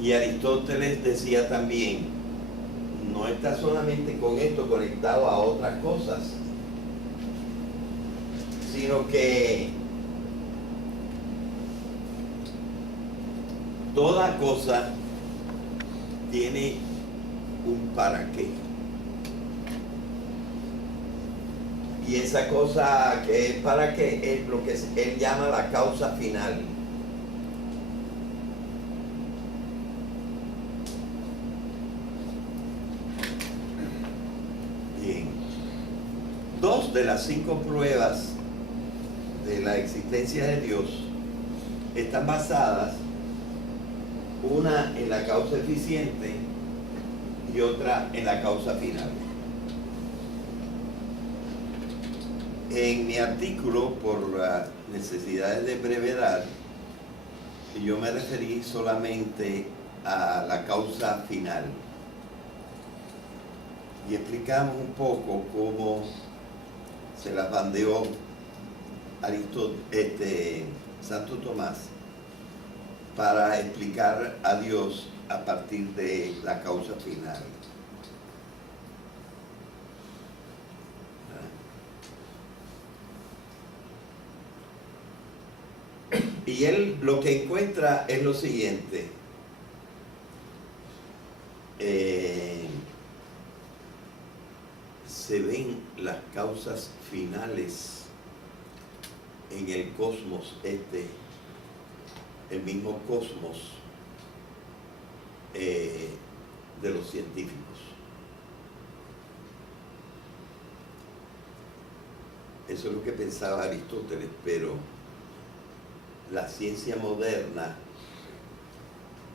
Y Aristóteles decía también, no está solamente con esto conectado a otras cosas, sino que toda cosa tiene un para qué. Y esa cosa que es para qué es lo que él llama la causa final. Bien. 2 de las 5 pruebas de la existencia de Dios están basadas, una en la causa eficiente y otra en la causa final. En mi artículo, por necesidades de brevedad, yo me referí solamente a la causa final y explicamos un poco cómo se las bandeó Santo Tomás para explicar a Dios a partir de la causa final. Y él lo que encuentra es lo siguiente. Se ven las causas finales en el cosmos el mismo cosmos de los científicos. Eso es lo que pensaba Aristóteles, pero la ciencia moderna,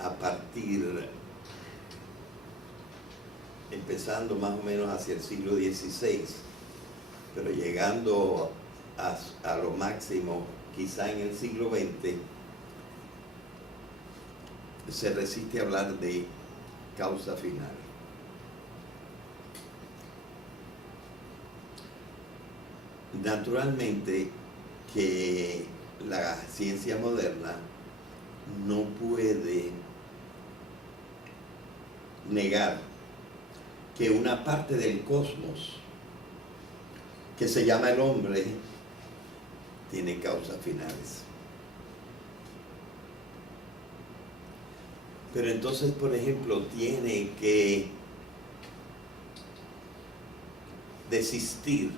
a partir, empezando más o menos hacia el siglo XVI, pero llegando a lo máximo quizá en el siglo XX, se resiste a hablar de causa final. Naturalmente que la ciencia moderna no puede negar que una parte del cosmos que se llama el hombre tiene causas finales. Pero entonces, por ejemplo, tiene que desistir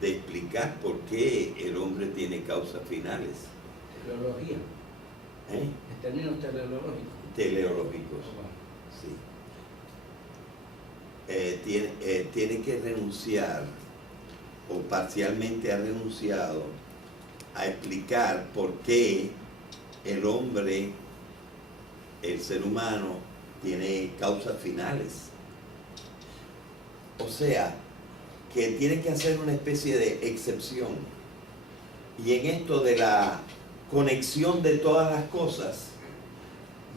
de explicar por qué el hombre tiene causas finales. Teleología. En términos teleológicos. Teleológicos, sí. Tiene que renunciar, o parcialmente ha renunciado, a explicar por qué el hombre, el ser humano, tiene causas finales. O sea, que tiene que hacer una especie de excepción. Y en esto de la conexión de todas las cosas,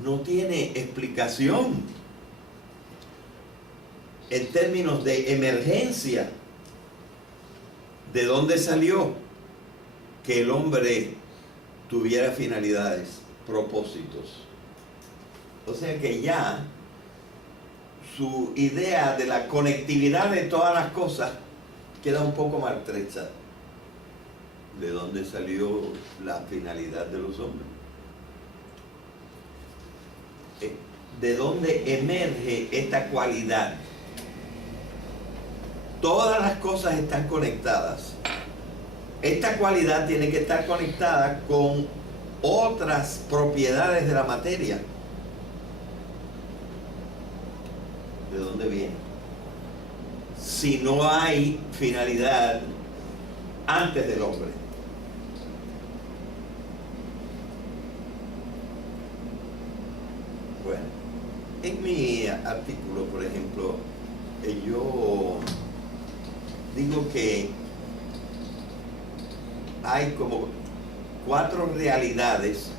no tiene explicación en términos de emergencia. ¿De dónde salió que el hombre tuviera finalidades, propósitos? O sea que ya su idea de la conectividad de todas las cosas, queda un poco maltrecha de dónde salió la finalidad de los hombres. ¿De dónde emerge esta cualidad? Todas las cosas están conectadas. Esta cualidad tiene que estar conectada con otras propiedades de la materia. ¿De dónde viene? Si no hay finalidad antes del hombre. Bueno, en mi artículo, por ejemplo, yo digo que hay como cuatro realidades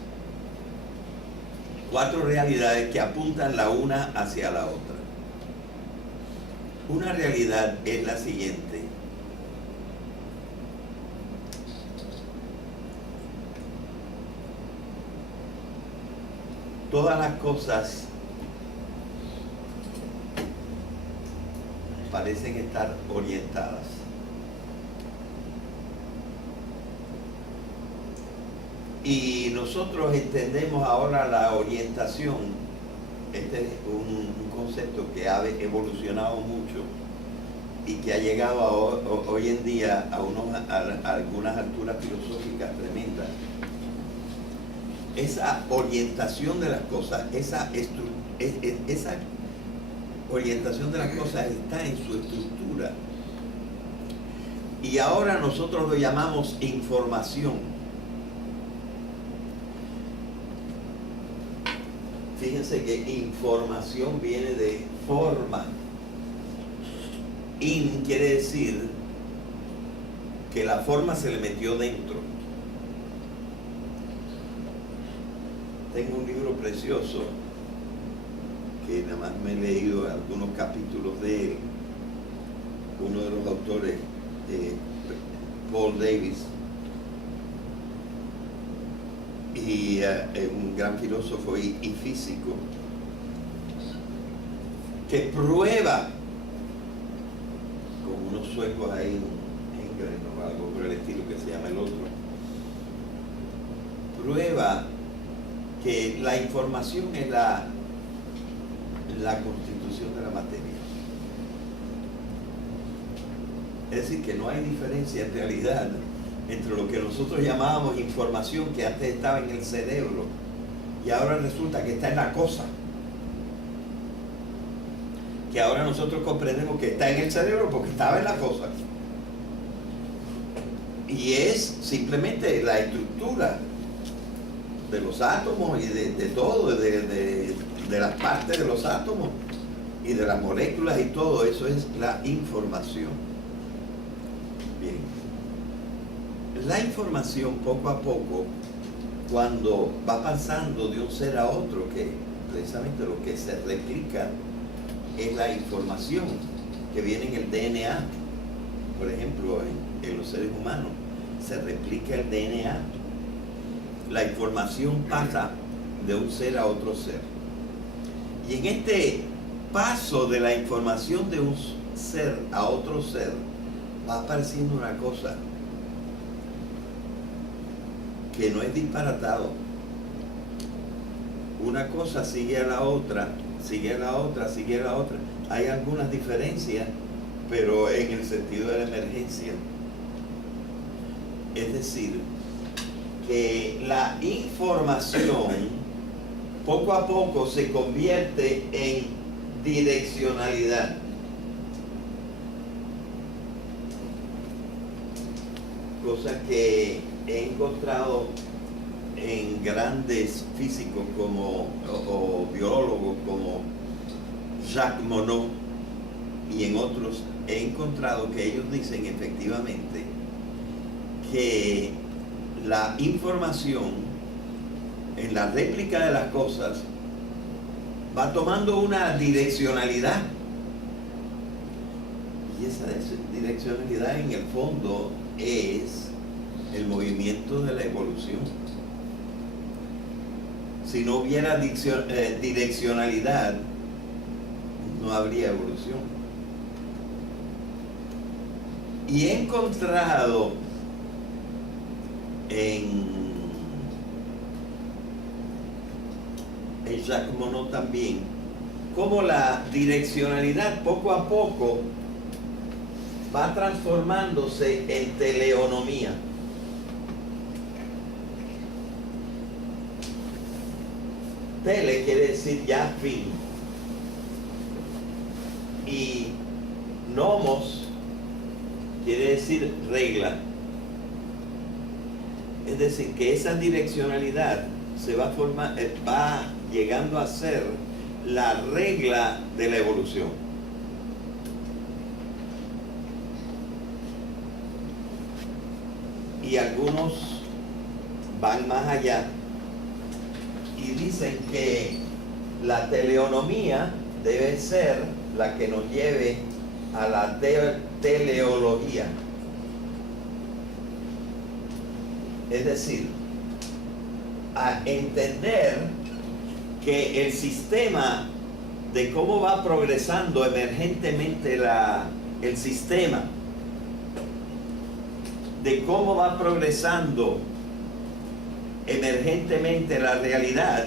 que apuntan la una hacia la otra. Una realidad es la siguiente: todas las cosas parecen estar orientadas. Y nosotros entendemos ahora la orientación. Este es un concepto que ha evolucionado mucho y que ha llegado hoy en día a algunas alturas filosóficas tremendas. Esa orientación de las cosas, esa orientación de las cosas está en su estructura. Y ahora nosotros lo llamamos información. Fíjense que información viene de forma. In quiere decir que la forma se le metió dentro. Tengo un libro precioso que nada más me he leído algunos capítulos de él. Uno de los autores, Paul Davies, y un gran filósofo y físico, que prueba con unos suecos ahí, un Engren o algo por el estilo que se llama el otro, prueba que la información es la constitución de la materia. Es decir, que no hay diferencia en realidad entre lo que nosotros llamábamos información, que antes estaba en el cerebro y ahora resulta que está en la cosa, que ahora nosotros comprendemos que está en el cerebro porque estaba en la cosa, y es simplemente la estructura de los átomos y de todo, de las partes de los átomos y de las moléculas y todo eso es la información. Bien. La información poco a poco, cuando va pasando de un ser a otro, que precisamente lo que se replica es la información que viene en el DNA, por ejemplo, en los seres humanos, se replica el DNA. La información pasa de un ser a otro ser. Y en este paso de la información de un ser a otro ser, va apareciendo una cosa que no es disparatado. Una cosa sigue a la otra, sigue a la otra, sigue a la otra. Hay algunas diferencias, pero en el sentido de la emergencia. Es decir, que la información poco a poco se convierte en direccionalidad. Cosa que he encontrado en grandes físicos o biólogos como Jacques Monod y en otros, he encontrado que ellos dicen efectivamente que la información en la réplica de las cosas va tomando una direccionalidad, y esa direccionalidad en el fondo es el movimiento de la evolución. Si no hubiera direccionalidad, no habría evolución. Y he encontrado en Jacques Monod también cómo la direccionalidad poco a poco va transformándose en teleonomía. Tele quiere decir ya fin. Y nomos quiere decir regla. Es decir, que esa direccionalidad se va llegando a ser la regla de la evolución. Y algunos van más allá y dicen que la teleonomía debe ser la que nos lleve a la teleología. Es decir, a entender que el sistema de cómo va progresando emergentemente el sistema, de cómo va progresando emergentemente la realidad,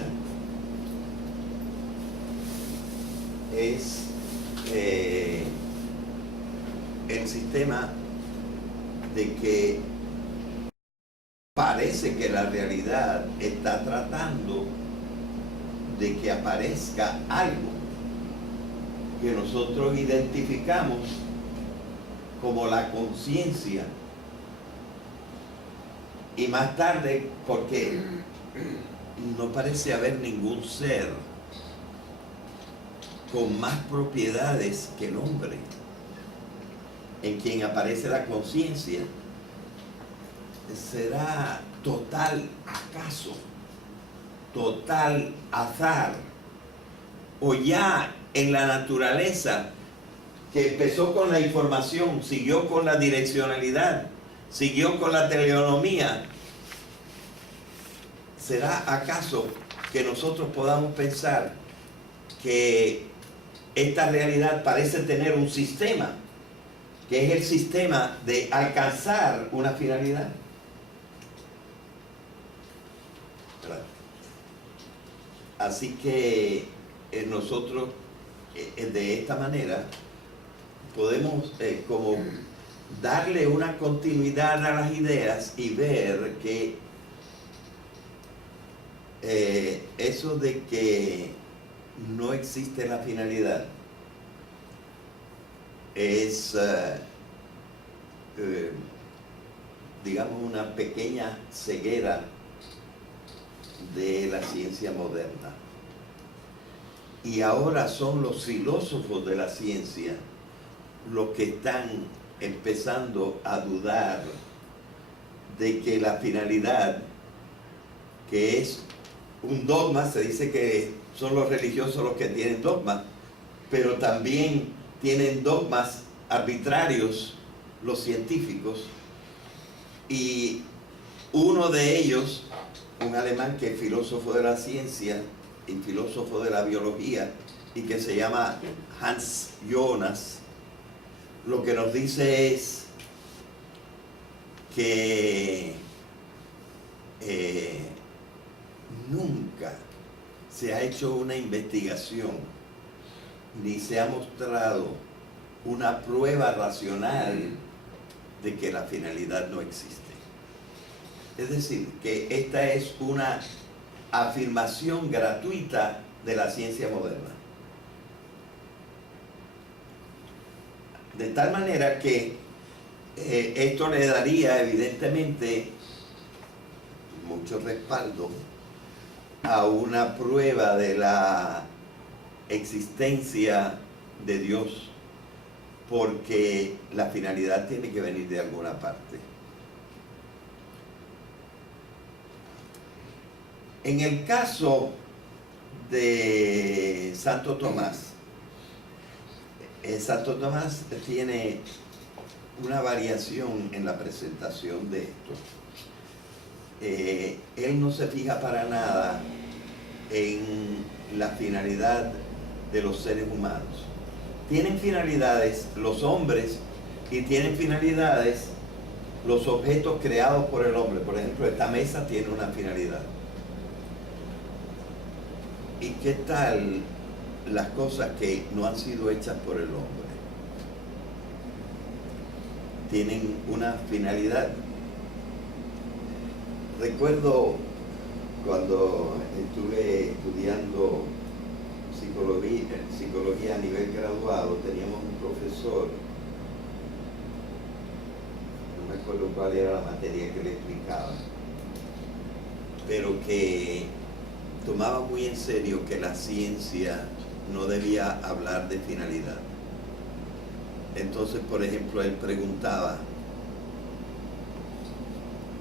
es el sistema de que parece que la realidad está tratando de que aparezca algo que nosotros identificamos como la conciencia. Y más tarde, porque no parece haber ningún ser con más propiedades que el hombre, en quien aparece la conciencia, será total acaso, total azar, o ya en la naturaleza que empezó con la información, siguió con la direccionalidad, siguió con la teleonomía. ¿Será acaso que nosotros podamos pensar que esta realidad parece tener un sistema, que es el sistema de alcanzar una finalidad? Así que nosotros de esta manera podemos como darle una continuidad a las ideas y ver que eso de que no existe la finalidad es digamos una pequeña ceguera de la ciencia moderna. Y ahora son los filósofos de la ciencia los que están empezando a dudar de que la finalidad, que es un dogma, se dice que son los religiosos los que tienen dogmas, pero también tienen dogmas arbitrarios los científicos, y uno de ellos, un alemán que es filósofo de la ciencia y filósofo de la biología y que se llama Hans Jonas, lo que nos dice es que nunca se ha hecho una investigación ni se ha mostrado una prueba racional de que la finalidad no existe. Es decir, que esta es una afirmación gratuita de la ciencia moderna. De tal manera que esto le daría evidentemente mucho respaldo a una prueba de la existencia de Dios, porque la finalidad tiene que venir de alguna parte. En el caso de Santo Tomás, Santo Tomás tiene una variación en la presentación de esto. Él no se fija para nada en la finalidad de los seres humanos. Tienen finalidades los hombres y tienen finalidades los objetos creados por el hombre. Por ejemplo, esta mesa tiene una finalidad. ¿Y qué tal las cosas que no han sido hechas por el hombre? Tienen una finalidad. Recuerdo cuando estuve estudiando psicología a nivel graduado, teníamos un profesor, no me acuerdo cuál era la materia que le explicaba, pero que tomaba muy en serio que la ciencia no debía hablar de finalidad. Entonces, por ejemplo, él preguntaba,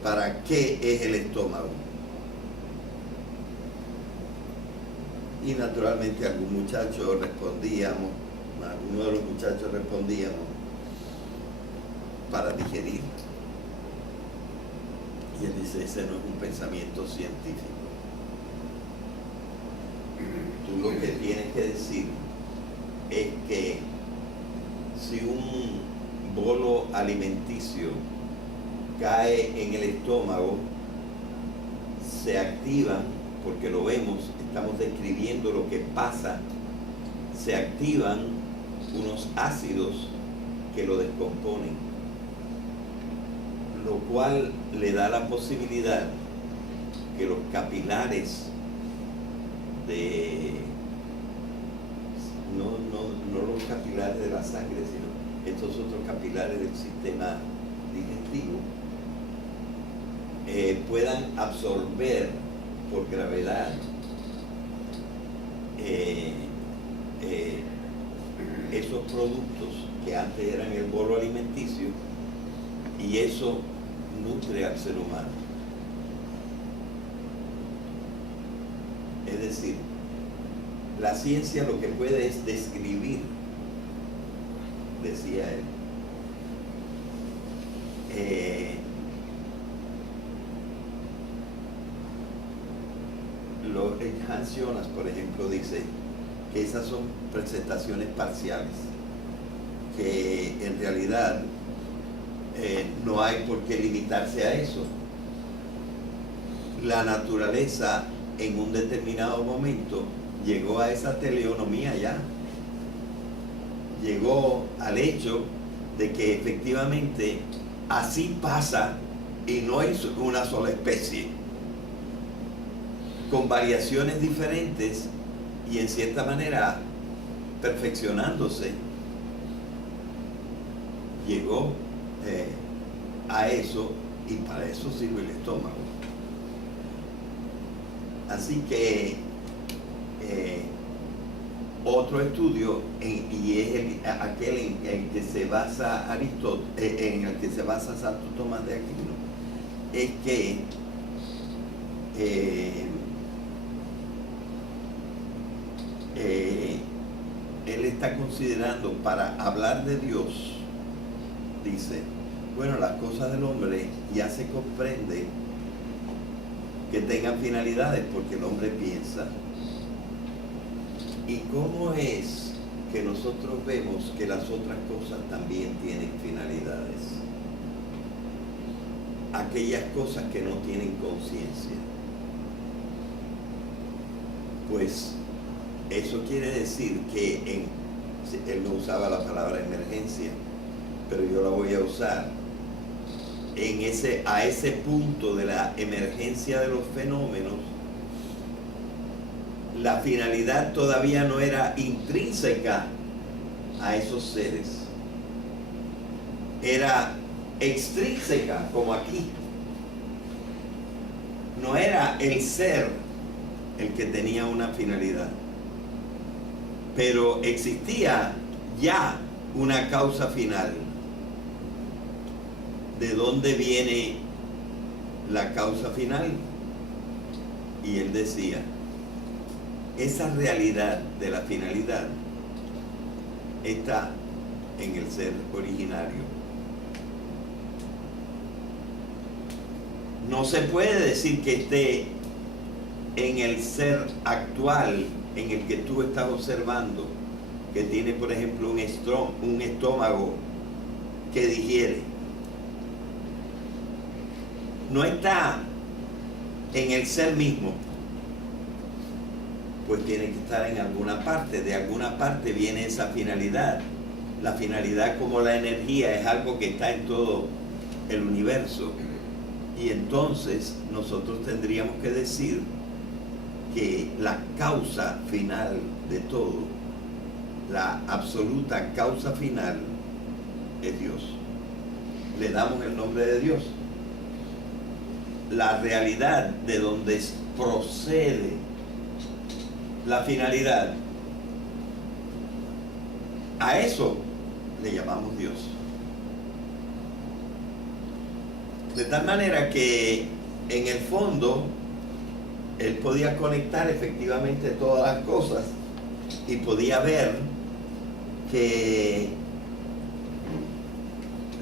¿para qué es el estómago? Y naturalmente algunos de los muchachos respondíamos, para digerir. Y él dice, ese no es un pensamiento científico. Tú lo que tienes que decir es que si un bolo alimenticio cae en el estómago, se activan, porque lo vemos, estamos describiendo lo que pasa, se activan unos ácidos que lo descomponen, lo cual le da la posibilidad que los capilares no los capilares de la sangre, sino estos otros capilares del sistema digestivo, puedan absorber por gravedad esos productos que antes eran el bolo alimenticio, y eso nutre al ser humano. Es decir, la ciencia lo que puede es describir, decía él. Hans Jonas, por ejemplo, dice que esas son presentaciones parciales, que en realidad no hay por qué limitarse a eso. La naturaleza en un determinado momento llegó a esa teleonomía ya, llegó al hecho de que efectivamente así pasa y no es una sola especie, con variaciones diferentes y en cierta manera perfeccionándose, llegó a eso, y para eso sirve el estómago. Así que otro estudio, y es aquel en el que se basa en el que se basa Santo Tomás de Aquino, es que él está considerando, para hablar de Dios, dice, bueno, las cosas del hombre ya se comprende que tengan finalidades porque el hombre piensa. ¿Y cómo es que nosotros vemos que las otras cosas también tienen finalidades? Aquellas cosas que no tienen conciencia. Pues eso quiere decir que él no usaba la palabra emergencia, pero yo la voy a usar. A ese punto de la emergencia de los fenómenos, la finalidad todavía no era intrínseca a esos seres, era extrínseca, como aquí. No era el ser el que tenía una finalidad, pero existía ya una causa final. ¿De dónde viene la causa final? Y él decía, esa realidad de la finalidad está en el ser originario. No se puede decir que esté en el ser actual en el que tú estás observando, que tiene, por ejemplo, un estómago que digiere. No está en el ser mismo, pues tiene que estar en alguna parte. De alguna parte viene esa finalidad. La finalidad, como la energía, es algo que está en todo el universo. Y entonces nosotros tendríamos que decir que la causa final de todo, la absoluta causa final, es Dios. Le damos el nombre de Dios. La realidad de donde procede la finalidad, a eso le llamamos Dios. De tal manera que en el fondo él podía conectar efectivamente todas las cosas y podía ver que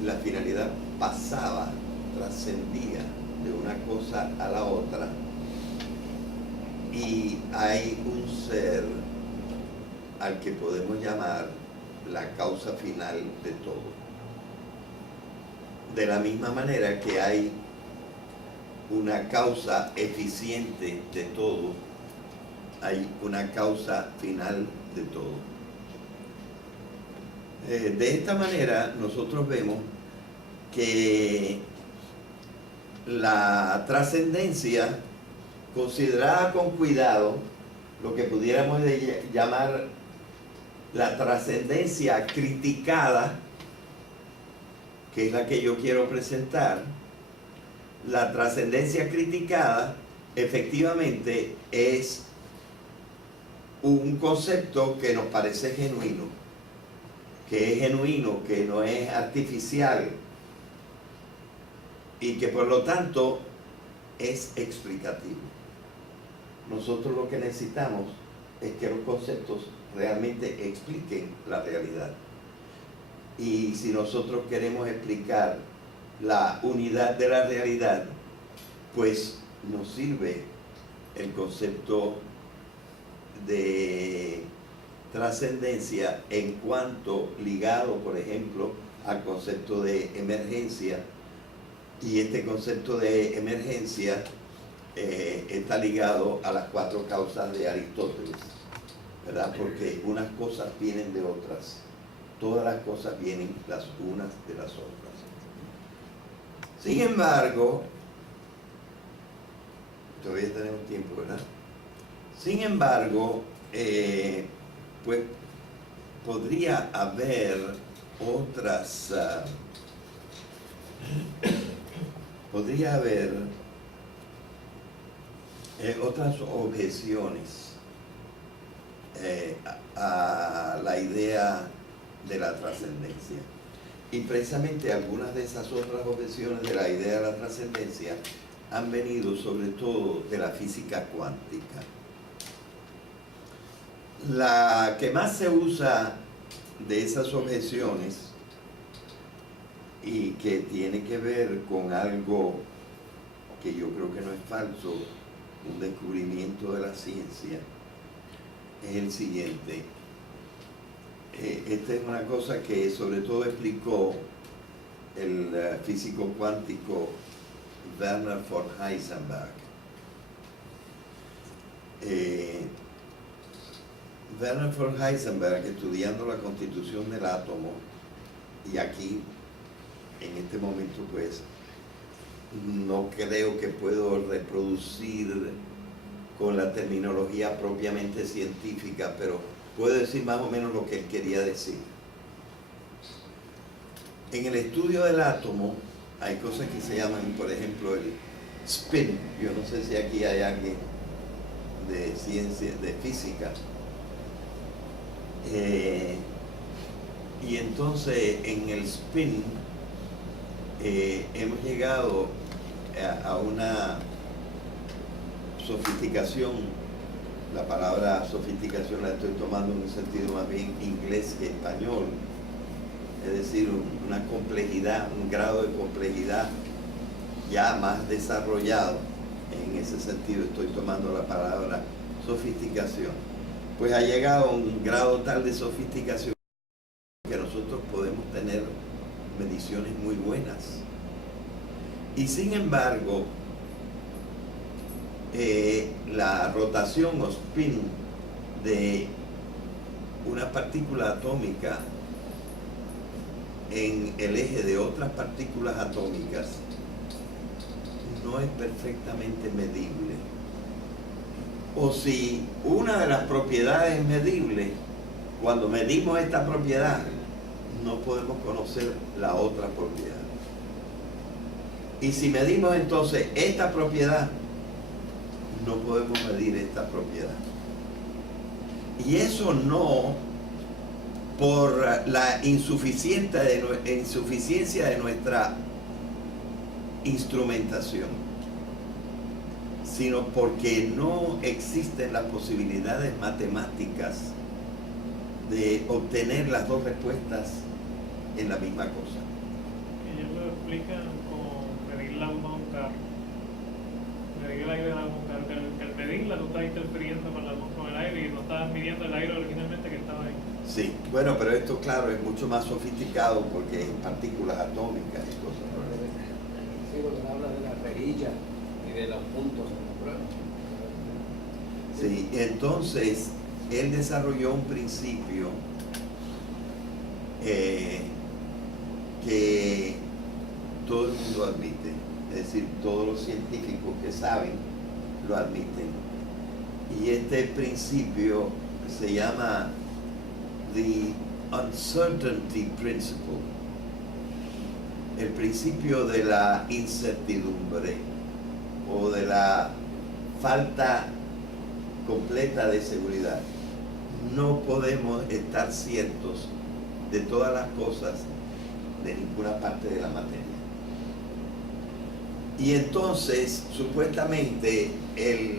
la finalidad pasaba, trascendía de una cosa a la otra, y hay un ser al que podemos llamar la causa final de todo. De la misma manera que hay una causa eficiente de todo, hay una causa final de todo. De esta manera nosotros vemos que la trascendencia, considerada con cuidado, lo que pudiéramos llamar la trascendencia criticada, que es la que yo quiero presentar, la trascendencia criticada efectivamente es un concepto que nos parece genuino, que no es artificial y que por lo tanto es explicativo. Nosotros lo que necesitamos es que los conceptos realmente expliquen la realidad. Y si nosotros queremos explicar la unidad de la realidad, pues nos sirve el concepto de trascendencia en cuanto ligado, por ejemplo, al concepto de emergencia. Y este concepto de emergencia está ligado a las 4 causas de Aristóteles, ¿verdad? Porque unas cosas vienen de otras. Todas las cosas vienen las unas de las otras. Sin embargo, todavía tenemos tiempo, ¿verdad? Sin embargo, pues podría haber otras, otras objeciones a la idea de la trascendencia. Y precisamente algunas de esas otras objeciones de la idea de la trascendencia han venido sobre todo de la física cuántica. La que más se usa de esas objeciones y que tiene que ver con algo que yo creo que no es falso, un descubrimiento de la ciencia, es el siguiente. Esta es una cosa que sobre todo explicó el físico cuántico Werner von Heisenberg. Werner von Heisenberg, estudiando la constitución del átomo, y aquí en este momento pues no creo que puedo reproducir con la terminología propiamente científica, pero puedo decir más o menos lo que él quería decir. En el estudio del átomo hay cosas que se llaman, por ejemplo, el spin. Yo no sé si aquí hay alguien de ciencia, de física. Y entonces en el spin hemos llegado a una sofisticación. La palabra sofisticación la estoy tomando en un sentido más bien inglés que español, es decir, una complejidad, un grado de complejidad ya más desarrollado. En ese sentido estoy tomando la palabra sofisticación. Pues ha llegado a un grado tal de sofisticación que nosotros podemos tener mediciones muy buenas. Y sin embargo, la rotación o spin de una partícula atómica en el eje de otras partículas atómicas no es perfectamente medible. O si una de las propiedades es medible, cuando medimos esta propiedad, no podemos conocer la otra propiedad. Y si medimos entonces esta propiedad, no podemos medir esta propiedad. Y eso no por la insuficiencia de nuestra instrumentación, sino porque no existen las posibilidades matemáticas de obtener las dos respuestas en la misma cosa. Ellos lo explican con medir la goma de un carro. Medir el aire de la goma de un carro. Que al medirla tú estás interfiriendo con el aire y no estás midiendo el aire originalmente que estaba ahí. Sí, bueno, pero esto claro es mucho más sofisticado porque en partículas atómicas y cosas. Sí, porque habla de la perilla y de los puntos en la prueba. Sí, entonces él desarrolló un principio que todo el mundo admite, es decir, todos los científicos que saben lo admiten. Y este principio se llama the uncertainty principle, el principio de la incertidumbre o de la falta completa de seguridad. No podemos estar ciertos de todas las cosas de ninguna parte de la materia. Y entonces, supuestamente, el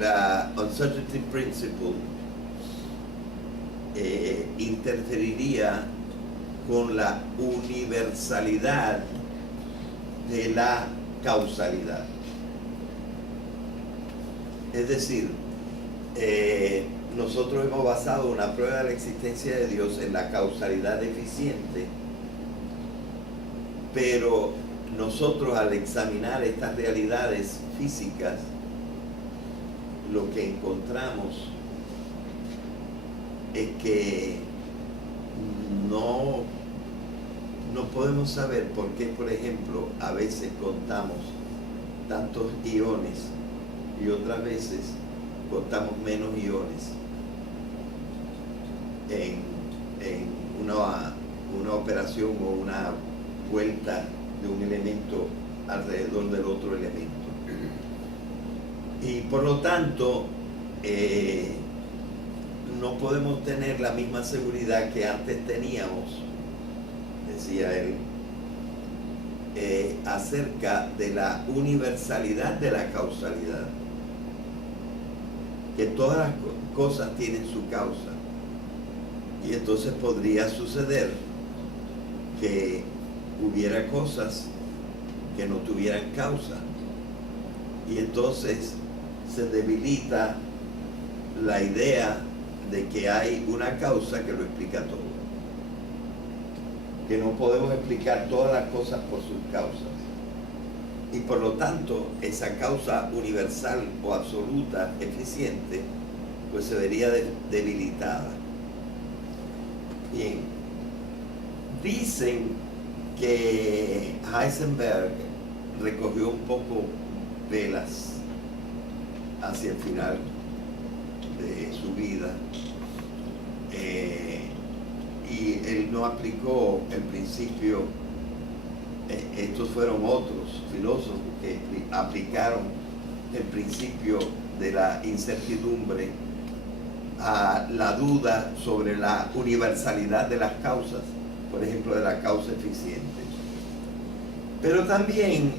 uncertainty principle interferiría con la universalidad de la causalidad. Es decir, nosotros hemos basado una prueba de la existencia de Dios en la causalidad eficiente, pero nosotros al examinar estas realidades físicas, lo que encontramos es que no podemos saber por qué, por ejemplo, a veces contamos tantos iones y otras veces contamos menos iones en una operación o una vuelta de un elemento alrededor del otro elemento. Y por lo tanto, no podemos tener la misma seguridad que antes teníamos, decía él, acerca de la universalidad de la causalidad, que todas las cosas tienen su causa. Y entonces podría suceder que hubiera cosas que no tuvieran causa. Y entonces se debilita la idea de que hay una causa que lo explica todo. Que no podemos explicar todas las cosas por sus causas. Y por lo tanto, esa causa universal o absoluta, eficiente, pues se vería debilitada. Bien, dicen que Heisenberg recogió un poco velas hacia el final de su vida y él no aplicó el principio. Estos fueron otros filósofos que aplicaron el principio de la incertidumbre a la duda sobre la universalidad de las causas, por ejemplo, de la causa eficiente. Pero también,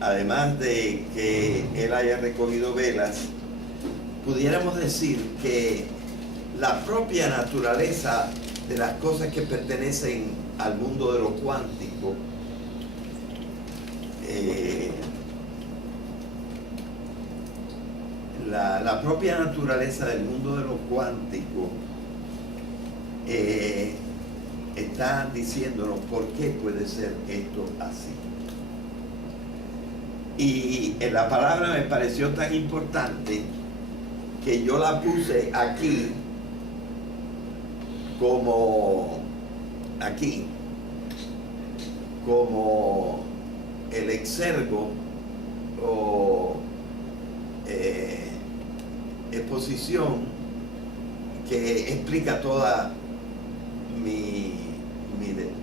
además de que él haya recogido velas, pudiéramos decir que la propia naturaleza de las cosas que pertenecen al mundo de lo cuántico la propia naturaleza del mundo de lo cuántico está diciéndonos por qué puede ser esto así. Y en la palabra me pareció tan importante que yo la puse aquí como el exergo o exposición que explica toda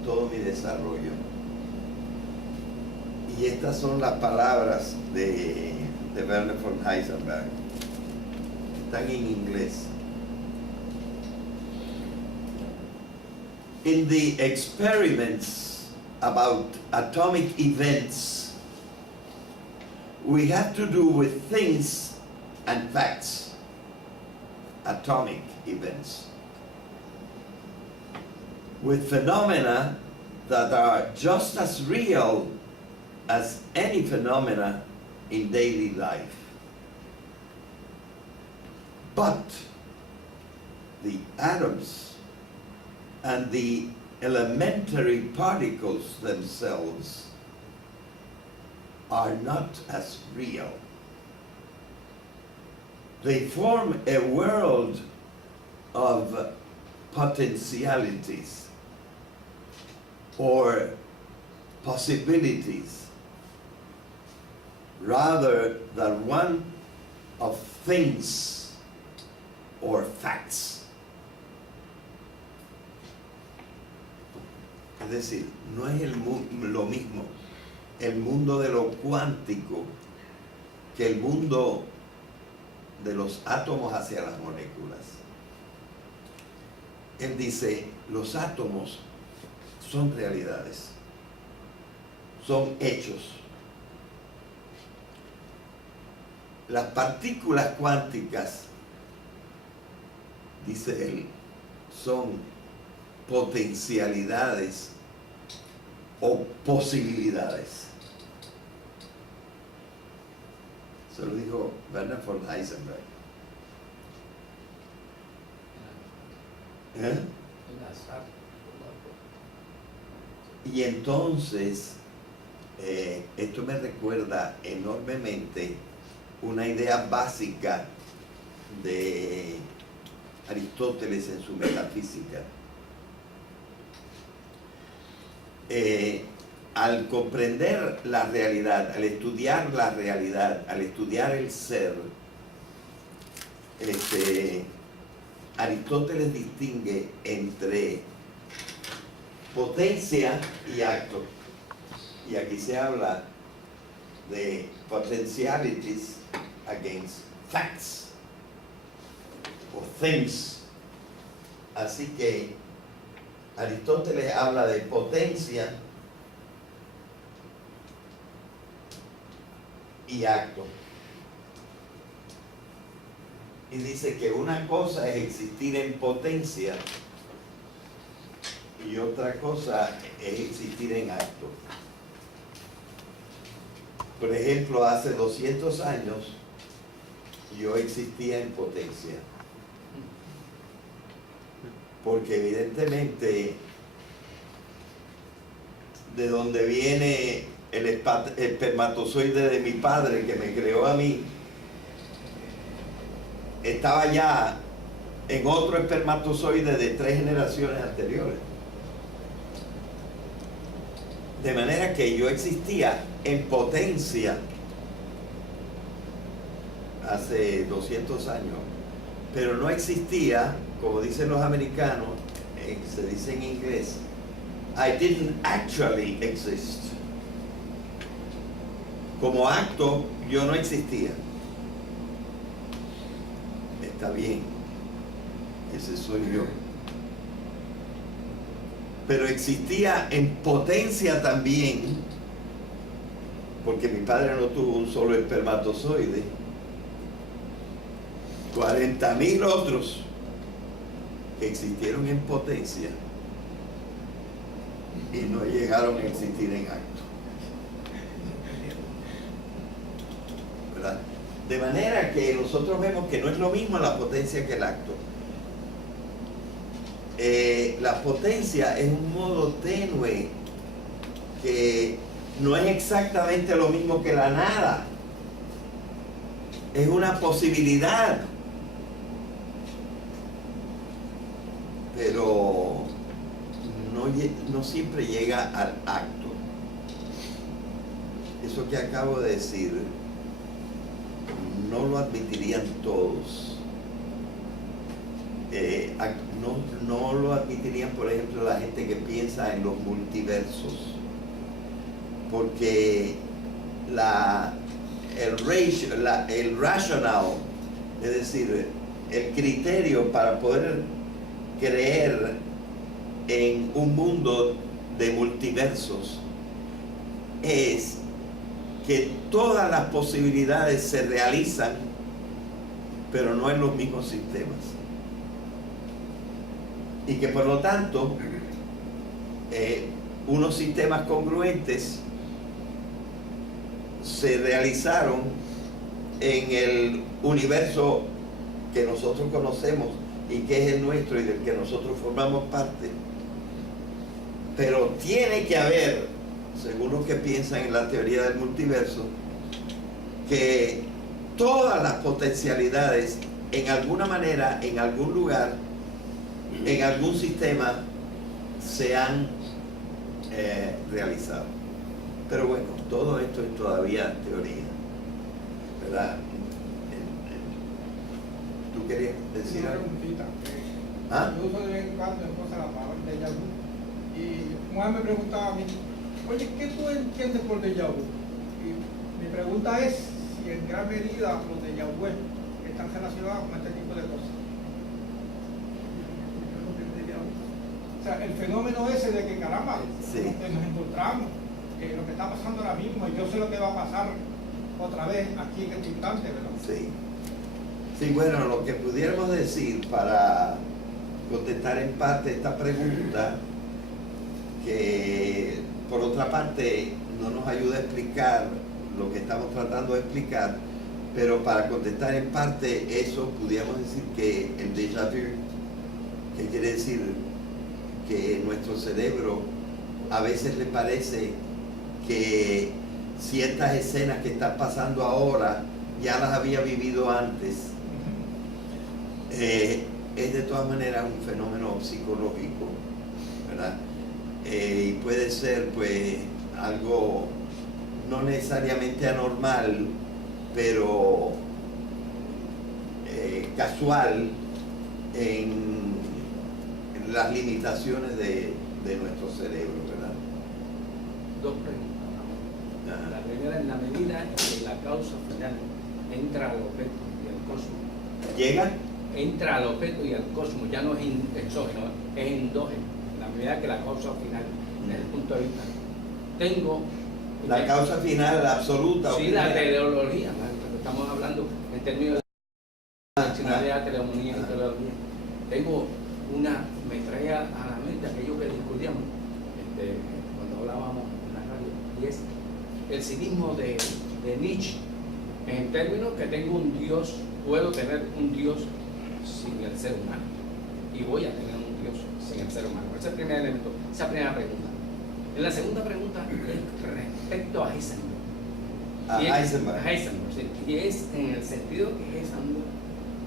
todo mi desarrollo. Y estas son las palabras de Werner von Heisenberg. Están en inglés. In the experiments about atomic events, we have to do with things and facts. Atomic events. With phenomena that are just as real as any phenomena in daily life. But the atoms and the elementary particles themselves are not as real. They form a world of potentialities or possibilities rather than one of things or facts. Es decir, no es lo mismo el mundo de lo cuántico que el mundo de los átomos hacia las moléculas. Él dice, los átomos son realidades, son hechos. Las partículas cuánticas, dice él, son potencialidades o posibilidades. Se lo dijo Werner von Heisenberg. Y entonces, esto me recuerda enormemente una idea básica de Aristóteles en su metafísica. Al comprender la realidad, al estudiar la realidad, al estudiar el ser, Aristóteles distingue entre potencia y acto. Y aquí se habla de potentialities against facts o things. Así que Aristóteles habla de potencia y acto. Y dice que una cosa es existir en potencia y otra cosa es existir en acto. Por ejemplo, hace 200 años yo existía en potencia. Porque evidentemente de donde viene el espermatozoide de mi padre que me creó a mí, estaba ya en otro espermatozoide de 3 generaciones anteriores. De manera que yo existía en potencia hace 200 años, pero no existía, como dicen los americanos, se dice en inglés, I didn't actually exist. Como acto, yo no existía. Está bien, ese soy yo. Pero existía en potencia también, porque mi padre no tuvo un solo espermatozoide, 40.000 otros que existieron en potencia y no llegaron a existir en acto. ¿Verdad? De manera que nosotros vemos que no es lo mismo la potencia que el acto. la potencia es un modo tenue que no es exactamente lo mismo que la nada. Es una posibilidad. Pero no siempre llega al acto. Eso que acabo de decir no lo admitirían todos. No lo admitirían, por ejemplo, la gente que piensa en los multiversos, porque el rational, es decir, el criterio para poder creer en un mundo de multiversos es que todas las posibilidades se realizan, pero no en los mismos sistemas. Y que por lo tanto, unos sistemas congruentes se realizaron en el universo que nosotros conocemos y que es el nuestro y del que nosotros formamos parte. Pero tiene que haber, según los que piensan en la teoría del multiverso, que todas las potencialidades en alguna manera, en algún lugar, en algún sistema se han realizado. Pero bueno, todo esto es todavía teoría, ¿verdad? ¿Tú querías decir Una algo? preguntita. ¿Ah? Yo uso de vez en cuando la palabra déjà vu. Y Juan me preguntaba a mí, oye, ¿qué tú entiendes por déjà vu? Y mi pregunta es si en gran medida los déjà vu están relacionados con este tipo de cosas. O sea, el fenómeno ese de que caramba, Sí. que nos encontramos, que lo que está pasando ahora mismo, y yo sé lo que va a pasar otra vez aquí en este instante, ¿verdad? Sí. Sí, bueno, lo que pudiéramos decir para contestar en parte esta pregunta, que por otra parte no nos ayuda a explicar lo que estamos tratando de explicar, pero para contestar en parte eso, pudiéramos decir que el déjà vu, que quiere decir que nuestro cerebro a veces le parece que ciertas escenas que están pasando ahora ya las había vivido antes. Es de todas maneras un fenómeno psicológico, ¿verdad? Y puede ser pues algo no necesariamente anormal, pero casual en las limitaciones de nuestro cerebro, ¿verdad? Dos preguntas. Ajá. La primera, en la medida en que la causa final entra al objeto y al cosmos, ¿Llega? entra al objeto y al cosmos, ya no es exógeno, es endógeno. En la medida que la causa final, desde el punto de vista, tengo La causa final, la absoluta. o sí, la primera. teleología, ¿no? Lo que estamos hablando en términos de funcionalidad, teleonía y teleología. Tengo me trae a la mente aquello que discutíamos cuando hablábamos en la radio, y es el cinismo de Nietzsche, en términos que tengo un Dios, puedo tener un Dios sin el ser humano, y voy a tener un Dios sin el ser humano. Ese es el primer elemento, esa primera pregunta. En la segunda pregunta es respecto a Heisenberg. A Heisenberg. Heisenberg, sí, y es en el sentido que Heisenberg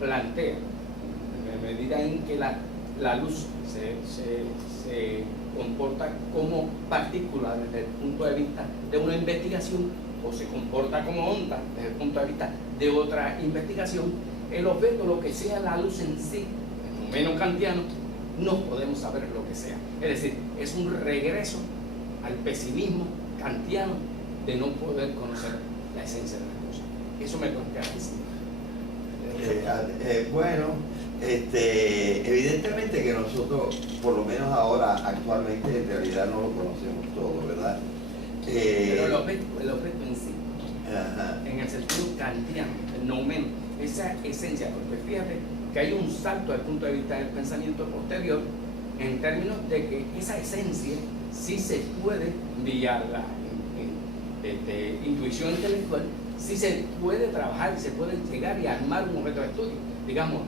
plantea, en la medida en que la luz se comporta como partícula desde el punto de vista de una investigación, o se comporta como onda desde el punto de vista de otra investigación, el objeto, lo que sea la luz en sí, en menos kantiano, no podemos saber lo que sea. Es decir, es un regreso al pesimismo kantiano de no poder conocer la esencia de las cosas. Eso me plantea así. Bueno, evidentemente que nosotros, por lo menos ahora, actualmente, en realidad no lo conocemos todo, ¿verdad? Pero el objeto en sí, Ajá. en el sentido kantiano, el noumen, esa esencia, porque fíjate que hay un salto desde el punto de vista del pensamiento posterior, en términos de que esa esencia sí se puede, vía la intuición intelectual, sí se puede trabajar y se puede llegar y armar un objeto de estudio. Digamos,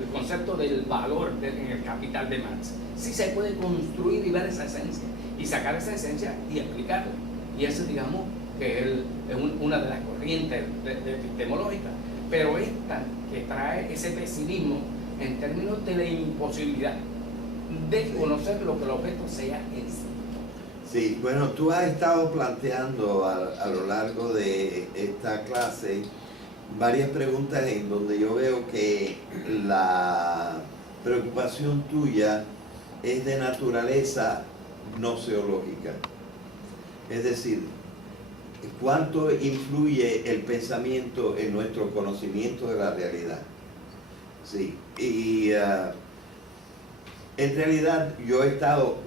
el concepto del valor en el capital de Marx. Sí se puede construir y ver esa esencia, y sacar esa esencia y explicarla. Y eso, digamos, que es una de las corrientes epistemológicas. Pero esta que trae ese pesimismo en términos de la imposibilidad de conocer lo que el objeto sea en sí. Sí, bueno, tú has estado planteando a lo largo de esta clase varias preguntas en donde yo veo que la preocupación tuya es de naturaleza gnoseológica. Es decir, ¿cuánto influye el pensamiento en nuestro conocimiento de la realidad? Sí, y en realidad yo he estado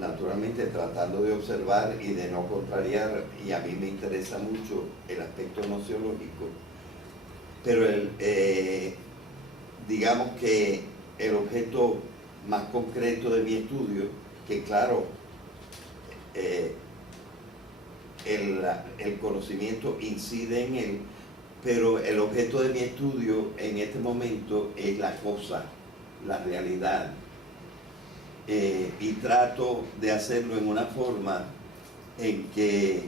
naturalmente tratando de observar y de no contrariar, y a mí me interesa mucho el aspecto gnoseológico, pero digamos que el objeto más concreto de mi estudio, que claro, el conocimiento incide en él, pero el objeto de mi estudio en este momento es la cosa, la realidad, y trato de hacerlo en una forma en que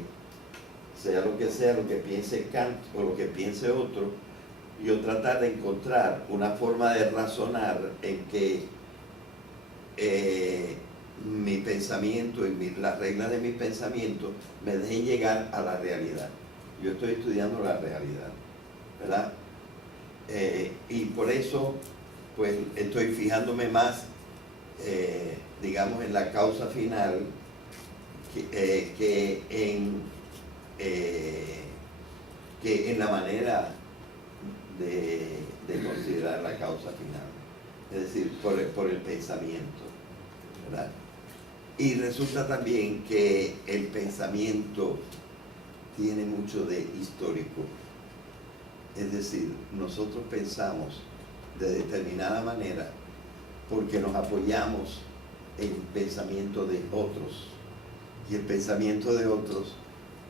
sea lo que piense Kant o lo que piense otro, yo tratar de encontrar una forma de razonar en que mi pensamiento y las reglas de mi pensamiento me dejen llegar a la realidad. Yo estoy estudiando la realidad, ¿verdad? Y por eso pues estoy fijándome más digamos en la causa final que en la manera de considerar la causa final, es decir, por el pensamiento, ¿verdad? Y resulta también que el pensamiento tiene mucho de histórico, es decir, nosotros pensamos de determinada manera porque nos apoyamos en el pensamiento de otros, y el pensamiento de otros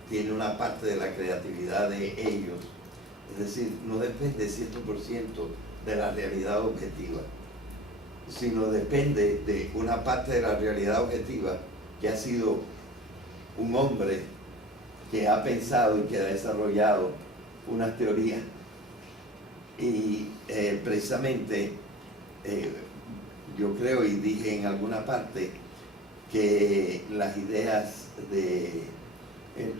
tiene una parte de la creatividad de ellos, es decir, no depende 100% de la realidad objetiva, sino depende de una parte de la realidad objetiva que ha sido un hombre que ha pensado y que ha desarrollado unas teorías, y precisamente yo creo y dije en alguna parte que las ideas de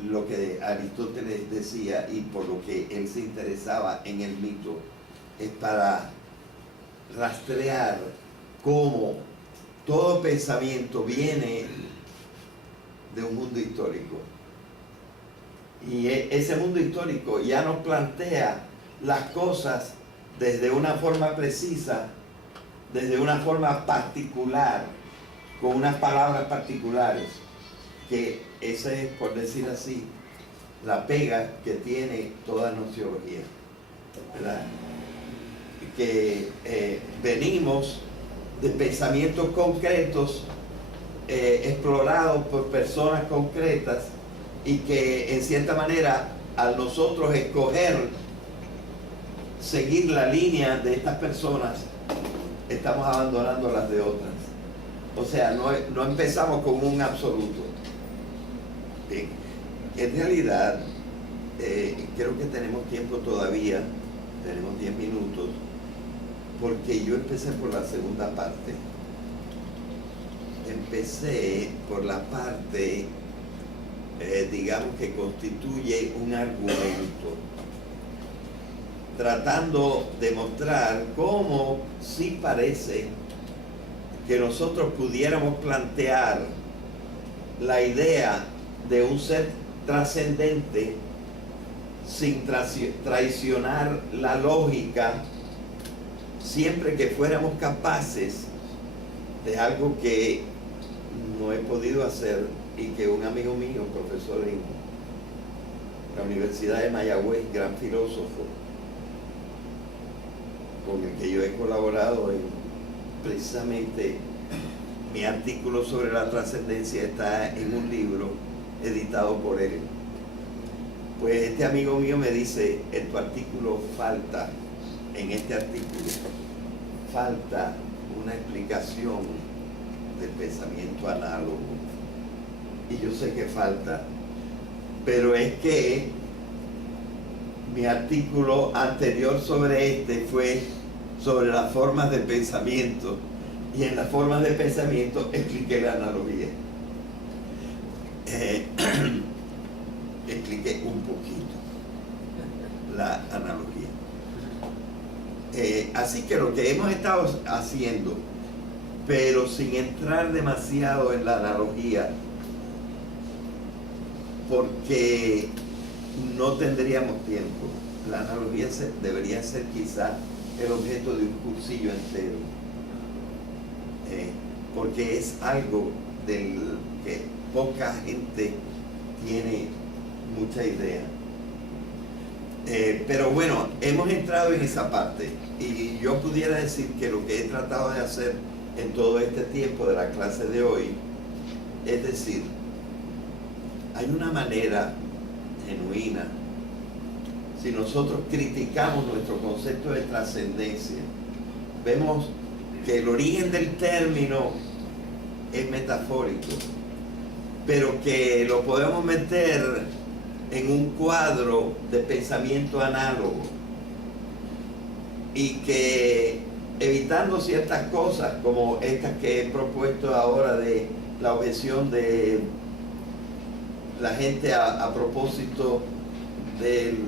lo que Aristóteles decía y por lo que él se interesaba en el mito es para rastrear cómo todo pensamiento viene de un mundo histórico, y ese mundo histórico ya nos plantea las cosas desde una forma precisa, desde una forma particular, con unas palabras particulares, que esa es, por decir así, la pega que tiene toda gnoseología, ¿verdad? Que venimos de pensamientos concretos, explorados por personas concretas, y que en cierta manera al nosotros escoger seguir la línea de estas personas, estamos abandonando las de otras. O sea, no empezamos con un absoluto. Bien. En realidad, creo que tenemos tiempo todavía, tenemos 10 minutos, porque yo empecé por la segunda parte. Empecé por la parte, digamos, que constituye un argumento, tratando de mostrar cómo sí parece que nosotros pudiéramos plantear la idea de un ser trascendente sin traicionar la lógica, siempre que fuéramos capaces de algo que no he podido hacer y que un amigo mío, profesor en la Universidad de Mayagüez, gran filósofo, con el que yo he colaborado precisamente mi artículo sobre la trascendencia está en un libro editado por él. Pues este amigo mío me dice, en tu artículo falta, en este artículo, falta una explicación del pensamiento análogo. Y yo sé que falta, pero es que mi artículo anterior sobre este fue sobre las formas de pensamiento, y en las formas de pensamiento expliqué la analogía. Expliqué un poquito la analogía. Así que lo que hemos estado haciendo, pero sin entrar demasiado en la analogía, porque no tendríamos tiempo. La analogía debería ser quizá el objeto de un cursillo entero, porque es algo del que poca gente tiene mucha idea. Pero bueno, hemos entrado en esa parte, y yo pudiera decir que lo que he tratado de hacer en todo este tiempo de la clase de hoy, es decir, hay una manera genuina, si nosotros criticamos nuestro concepto de trascendencia, vemos que el origen del término es metafórico, pero que lo podemos meter en un cuadro de pensamiento análogo, y que evitando ciertas cosas como estas que he propuesto ahora, de la objeción de la gente a propósito del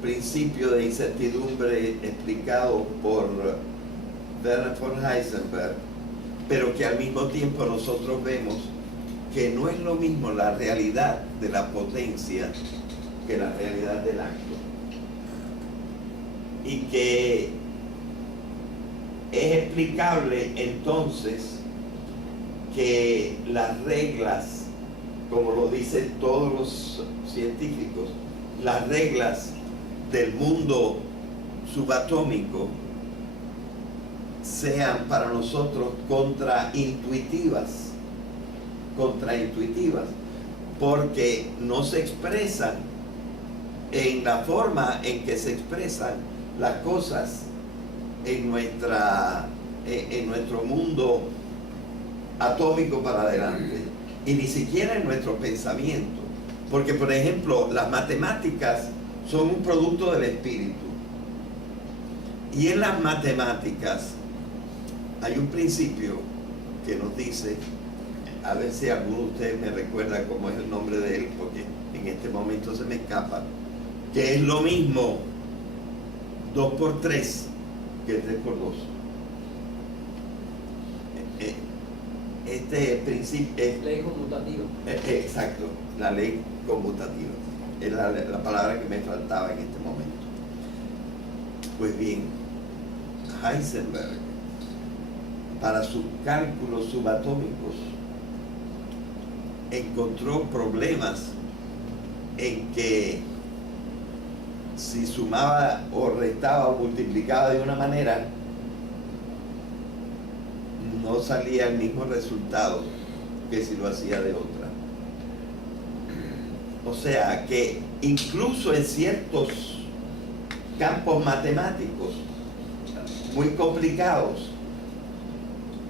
principio de incertidumbre explicado por Werner von Heisenberg, pero que al mismo tiempo nosotros vemos que no es lo mismo la realidad de la potencia que la realidad del acto, y que es explicable entonces que las reglas, como lo dicen todos los científicos, las reglas del mundo subatómico sean para nosotros contraintuitivas, porque no se expresan en la forma en que se expresan las cosas en nuestro mundo atómico para adelante, y ni siquiera en nuestro pensamiento, porque por ejemplo las matemáticas son un producto del espíritu, y en las matemáticas hay un principio que nos dice, a ver si alguno de ustedes me recuerda cómo es el nombre de él, porque en este momento se me escapa, que es lo mismo 2 por 3 que 3 por 2. Este principio es ley conmutativa. Exacto, la ley conmutativa. Es la palabra que me faltaba en este momento. Pues bien, Heisenberg, para sus cálculos subatómicos, encontró problemas en que si sumaba o restaba o multiplicaba de una manera, no salía el mismo resultado que si lo hacía de otra. O sea que incluso en ciertos campos matemáticos muy complicados,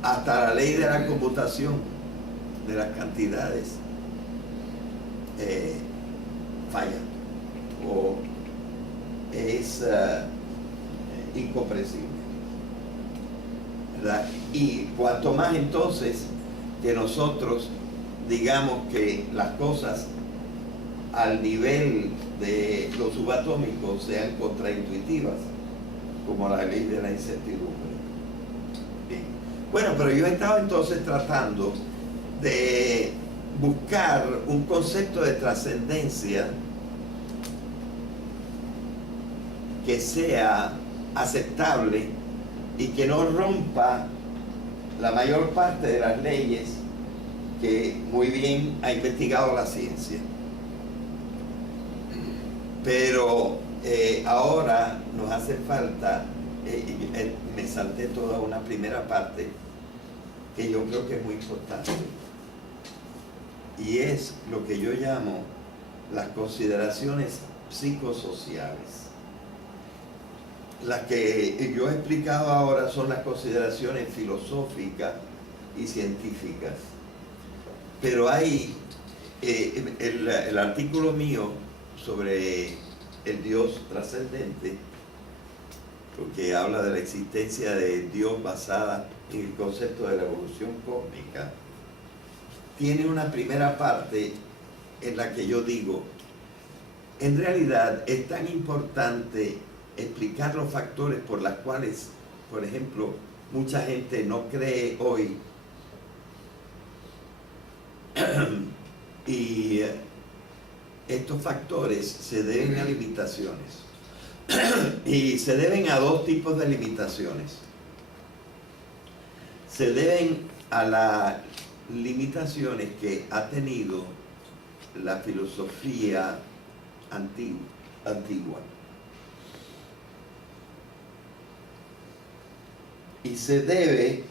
hasta la ley de la computación de las cantidades falla o es incomprensible, ¿verdad? Y cuanto más entonces que nosotros digamos que las cosas al nivel de lo subatómico sean contraintuitivas, como la ley de la incertidumbre. Bien. Bueno, pero yo he estado entonces tratando de buscar un concepto de trascendencia que sea aceptable y que no rompa la mayor parte de las leyes que muy bien ha investigado la ciencia. Pero ahora nos hace falta, me salté toda una primera parte que yo creo que es muy importante, y es lo que yo llamo las consideraciones psicosociales. Las que yo he explicado ahora son las consideraciones filosóficas y científicas. Pero hay el artículo mío sobre el Dios trascendente, porque habla de la existencia de Dios basada en el concepto de la evolución cósmica, tiene una primera parte en la que yo digo, en realidad es tan importante explicar los factores por los cuales, por ejemplo, mucha gente no cree hoy y estos factores se deben a limitaciones y se deben a dos tipos de limitaciones. Se deben a las limitaciones que ha tenido la filosofía antigua. Y se debe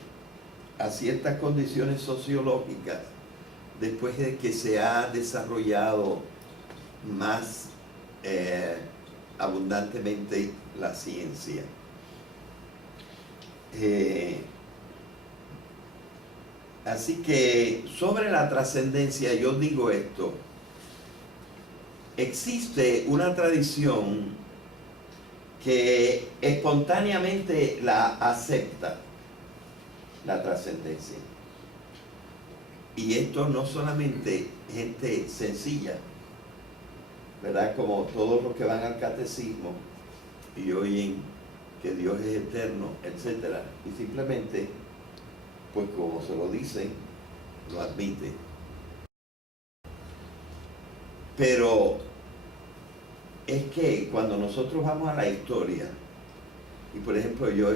a ciertas condiciones sociológicas después de que se ha desarrollado más abundantemente la ciencia. Así que sobre la trascendencia yo digo esto: existe una tradición que espontáneamente la acepta, la trascendencia. Y esto no solamente gente sencilla, ¿verdad? Como todos los que van al catecismo y oyen que Dios es eterno, etc. Y simplemente, pues como se lo dicen, lo admiten. Pero es que cuando nosotros vamos a la historia, y por ejemplo yo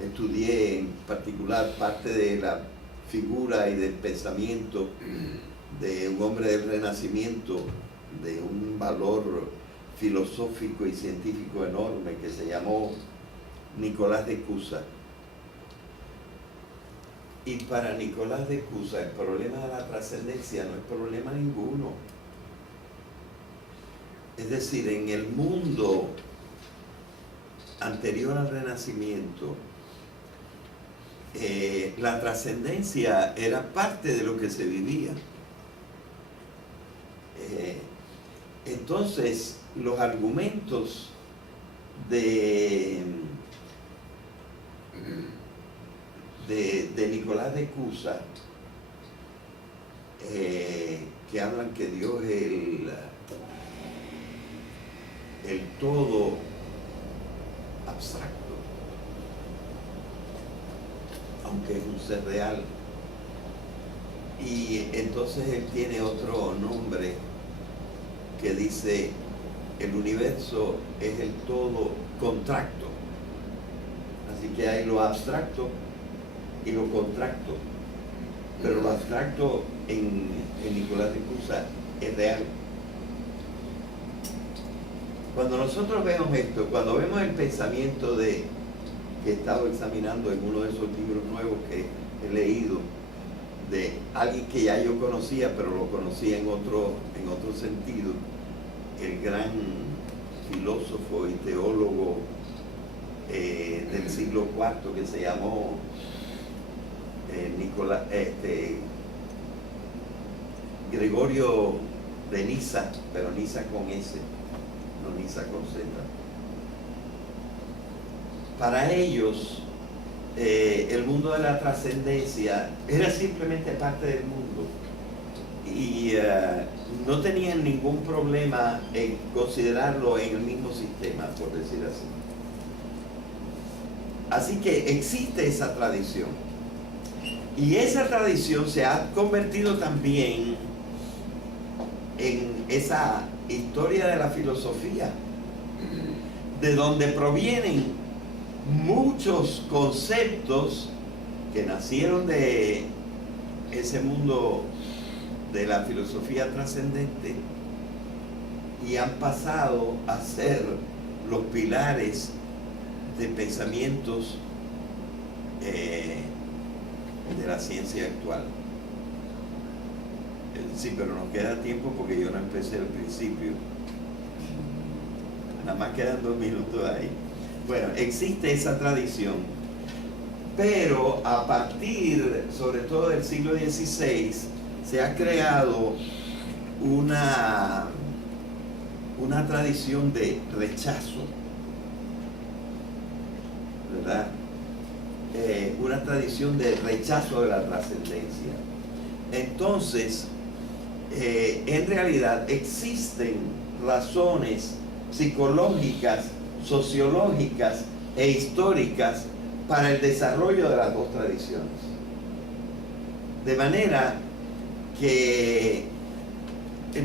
estudié en particular parte de la figura y del pensamiento de un hombre del Renacimiento, de un valor filosófico y científico enorme, que se llamó Nicolás de Cusa. Y para Nicolás de Cusa el problema de la trascendencia no es problema ninguno. Es decir, en el mundo anterior al Renacimiento, la trascendencia era parte de lo que se vivía. Entonces, los argumentos de Nicolás de Cusa, que hablan que Dios es el todo abstracto, aunque es un ser real. Y entonces él tiene otro nombre que dice: el universo es el todo contracto. Así que hay lo abstracto y lo contracto. Pero lo abstracto en Nicolás de Cusa es real. Cuando nosotros vemos esto, cuando vemos el pensamiento que he estado examinando en uno de esos libros nuevos que he leído, de alguien que ya yo conocía, pero lo conocía en otro sentido, el gran filósofo y teólogo del siglo IV que se llamó Gregorio de Niza, pero Niza con S, no Niza con Z. Para ellos, el mundo de la trascendencia era simplemente parte del mundo y no tenían ningún problema en considerarlo en el mismo sistema, por decir así. Así que existe esa tradición, y esa tradición se ha convertido también en esa historia de la filosofía, de donde provienen muchos conceptos que nacieron de ese mundo de la filosofía trascendente y han pasado a ser los pilares de pensamientos de la ciencia actual. Sí, pero nos queda tiempo porque yo no empecé al principio. Nada más quedan 2 minutos ahí. Bueno, existe esa tradición, pero a partir, sobre todo del siglo XVI, se ha creado una tradición de rechazo, ¿verdad? Una tradición de rechazo de la trascendencia. Entonces, en realidad existen razones psicológicas, sociológicas e históricas para el desarrollo de las dos tradiciones. De manera que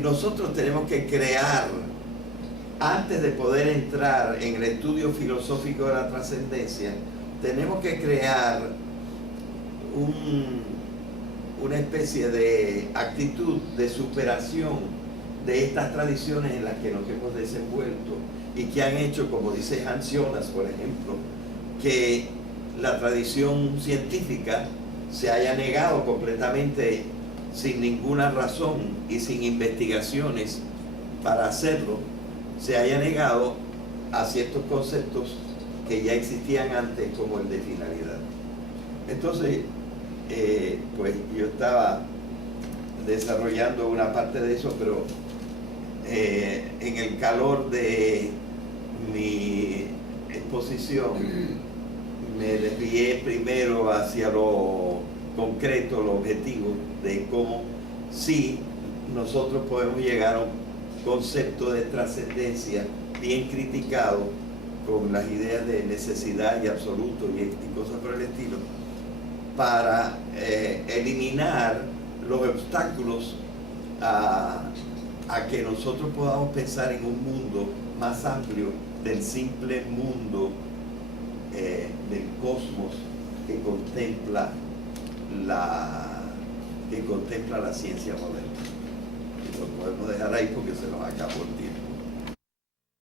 nosotros tenemos que crear, antes de poder entrar en el estudio filosófico de la trascendencia, tenemos que crear una especie de actitud de superación de estas tradiciones en las que nos hemos desenvuelto y que han hecho, como dice Hans Jonas, por ejemplo, que la tradición científica se haya negado completamente, sin ninguna razón y sin investigaciones para hacerlo, se haya negado a ciertos conceptos que ya existían antes, como el de finalidad. Entonces, pues yo estaba desarrollando una parte de eso, pero en el calor de mi exposición me desvié primero hacia lo concreto, lo objetivo, de cómo sí nosotros podemos llegar a un concepto de trascendencia bien criticado, con las ideas de necesidad y absoluto y cosas por el estilo, para eliminar los obstáculos a que nosotros podamos pensar en un mundo más amplio del simple mundo del cosmos que contempla la ciencia moderna. Y lo podemos dejar ahí porque se nos acabó el tiempo.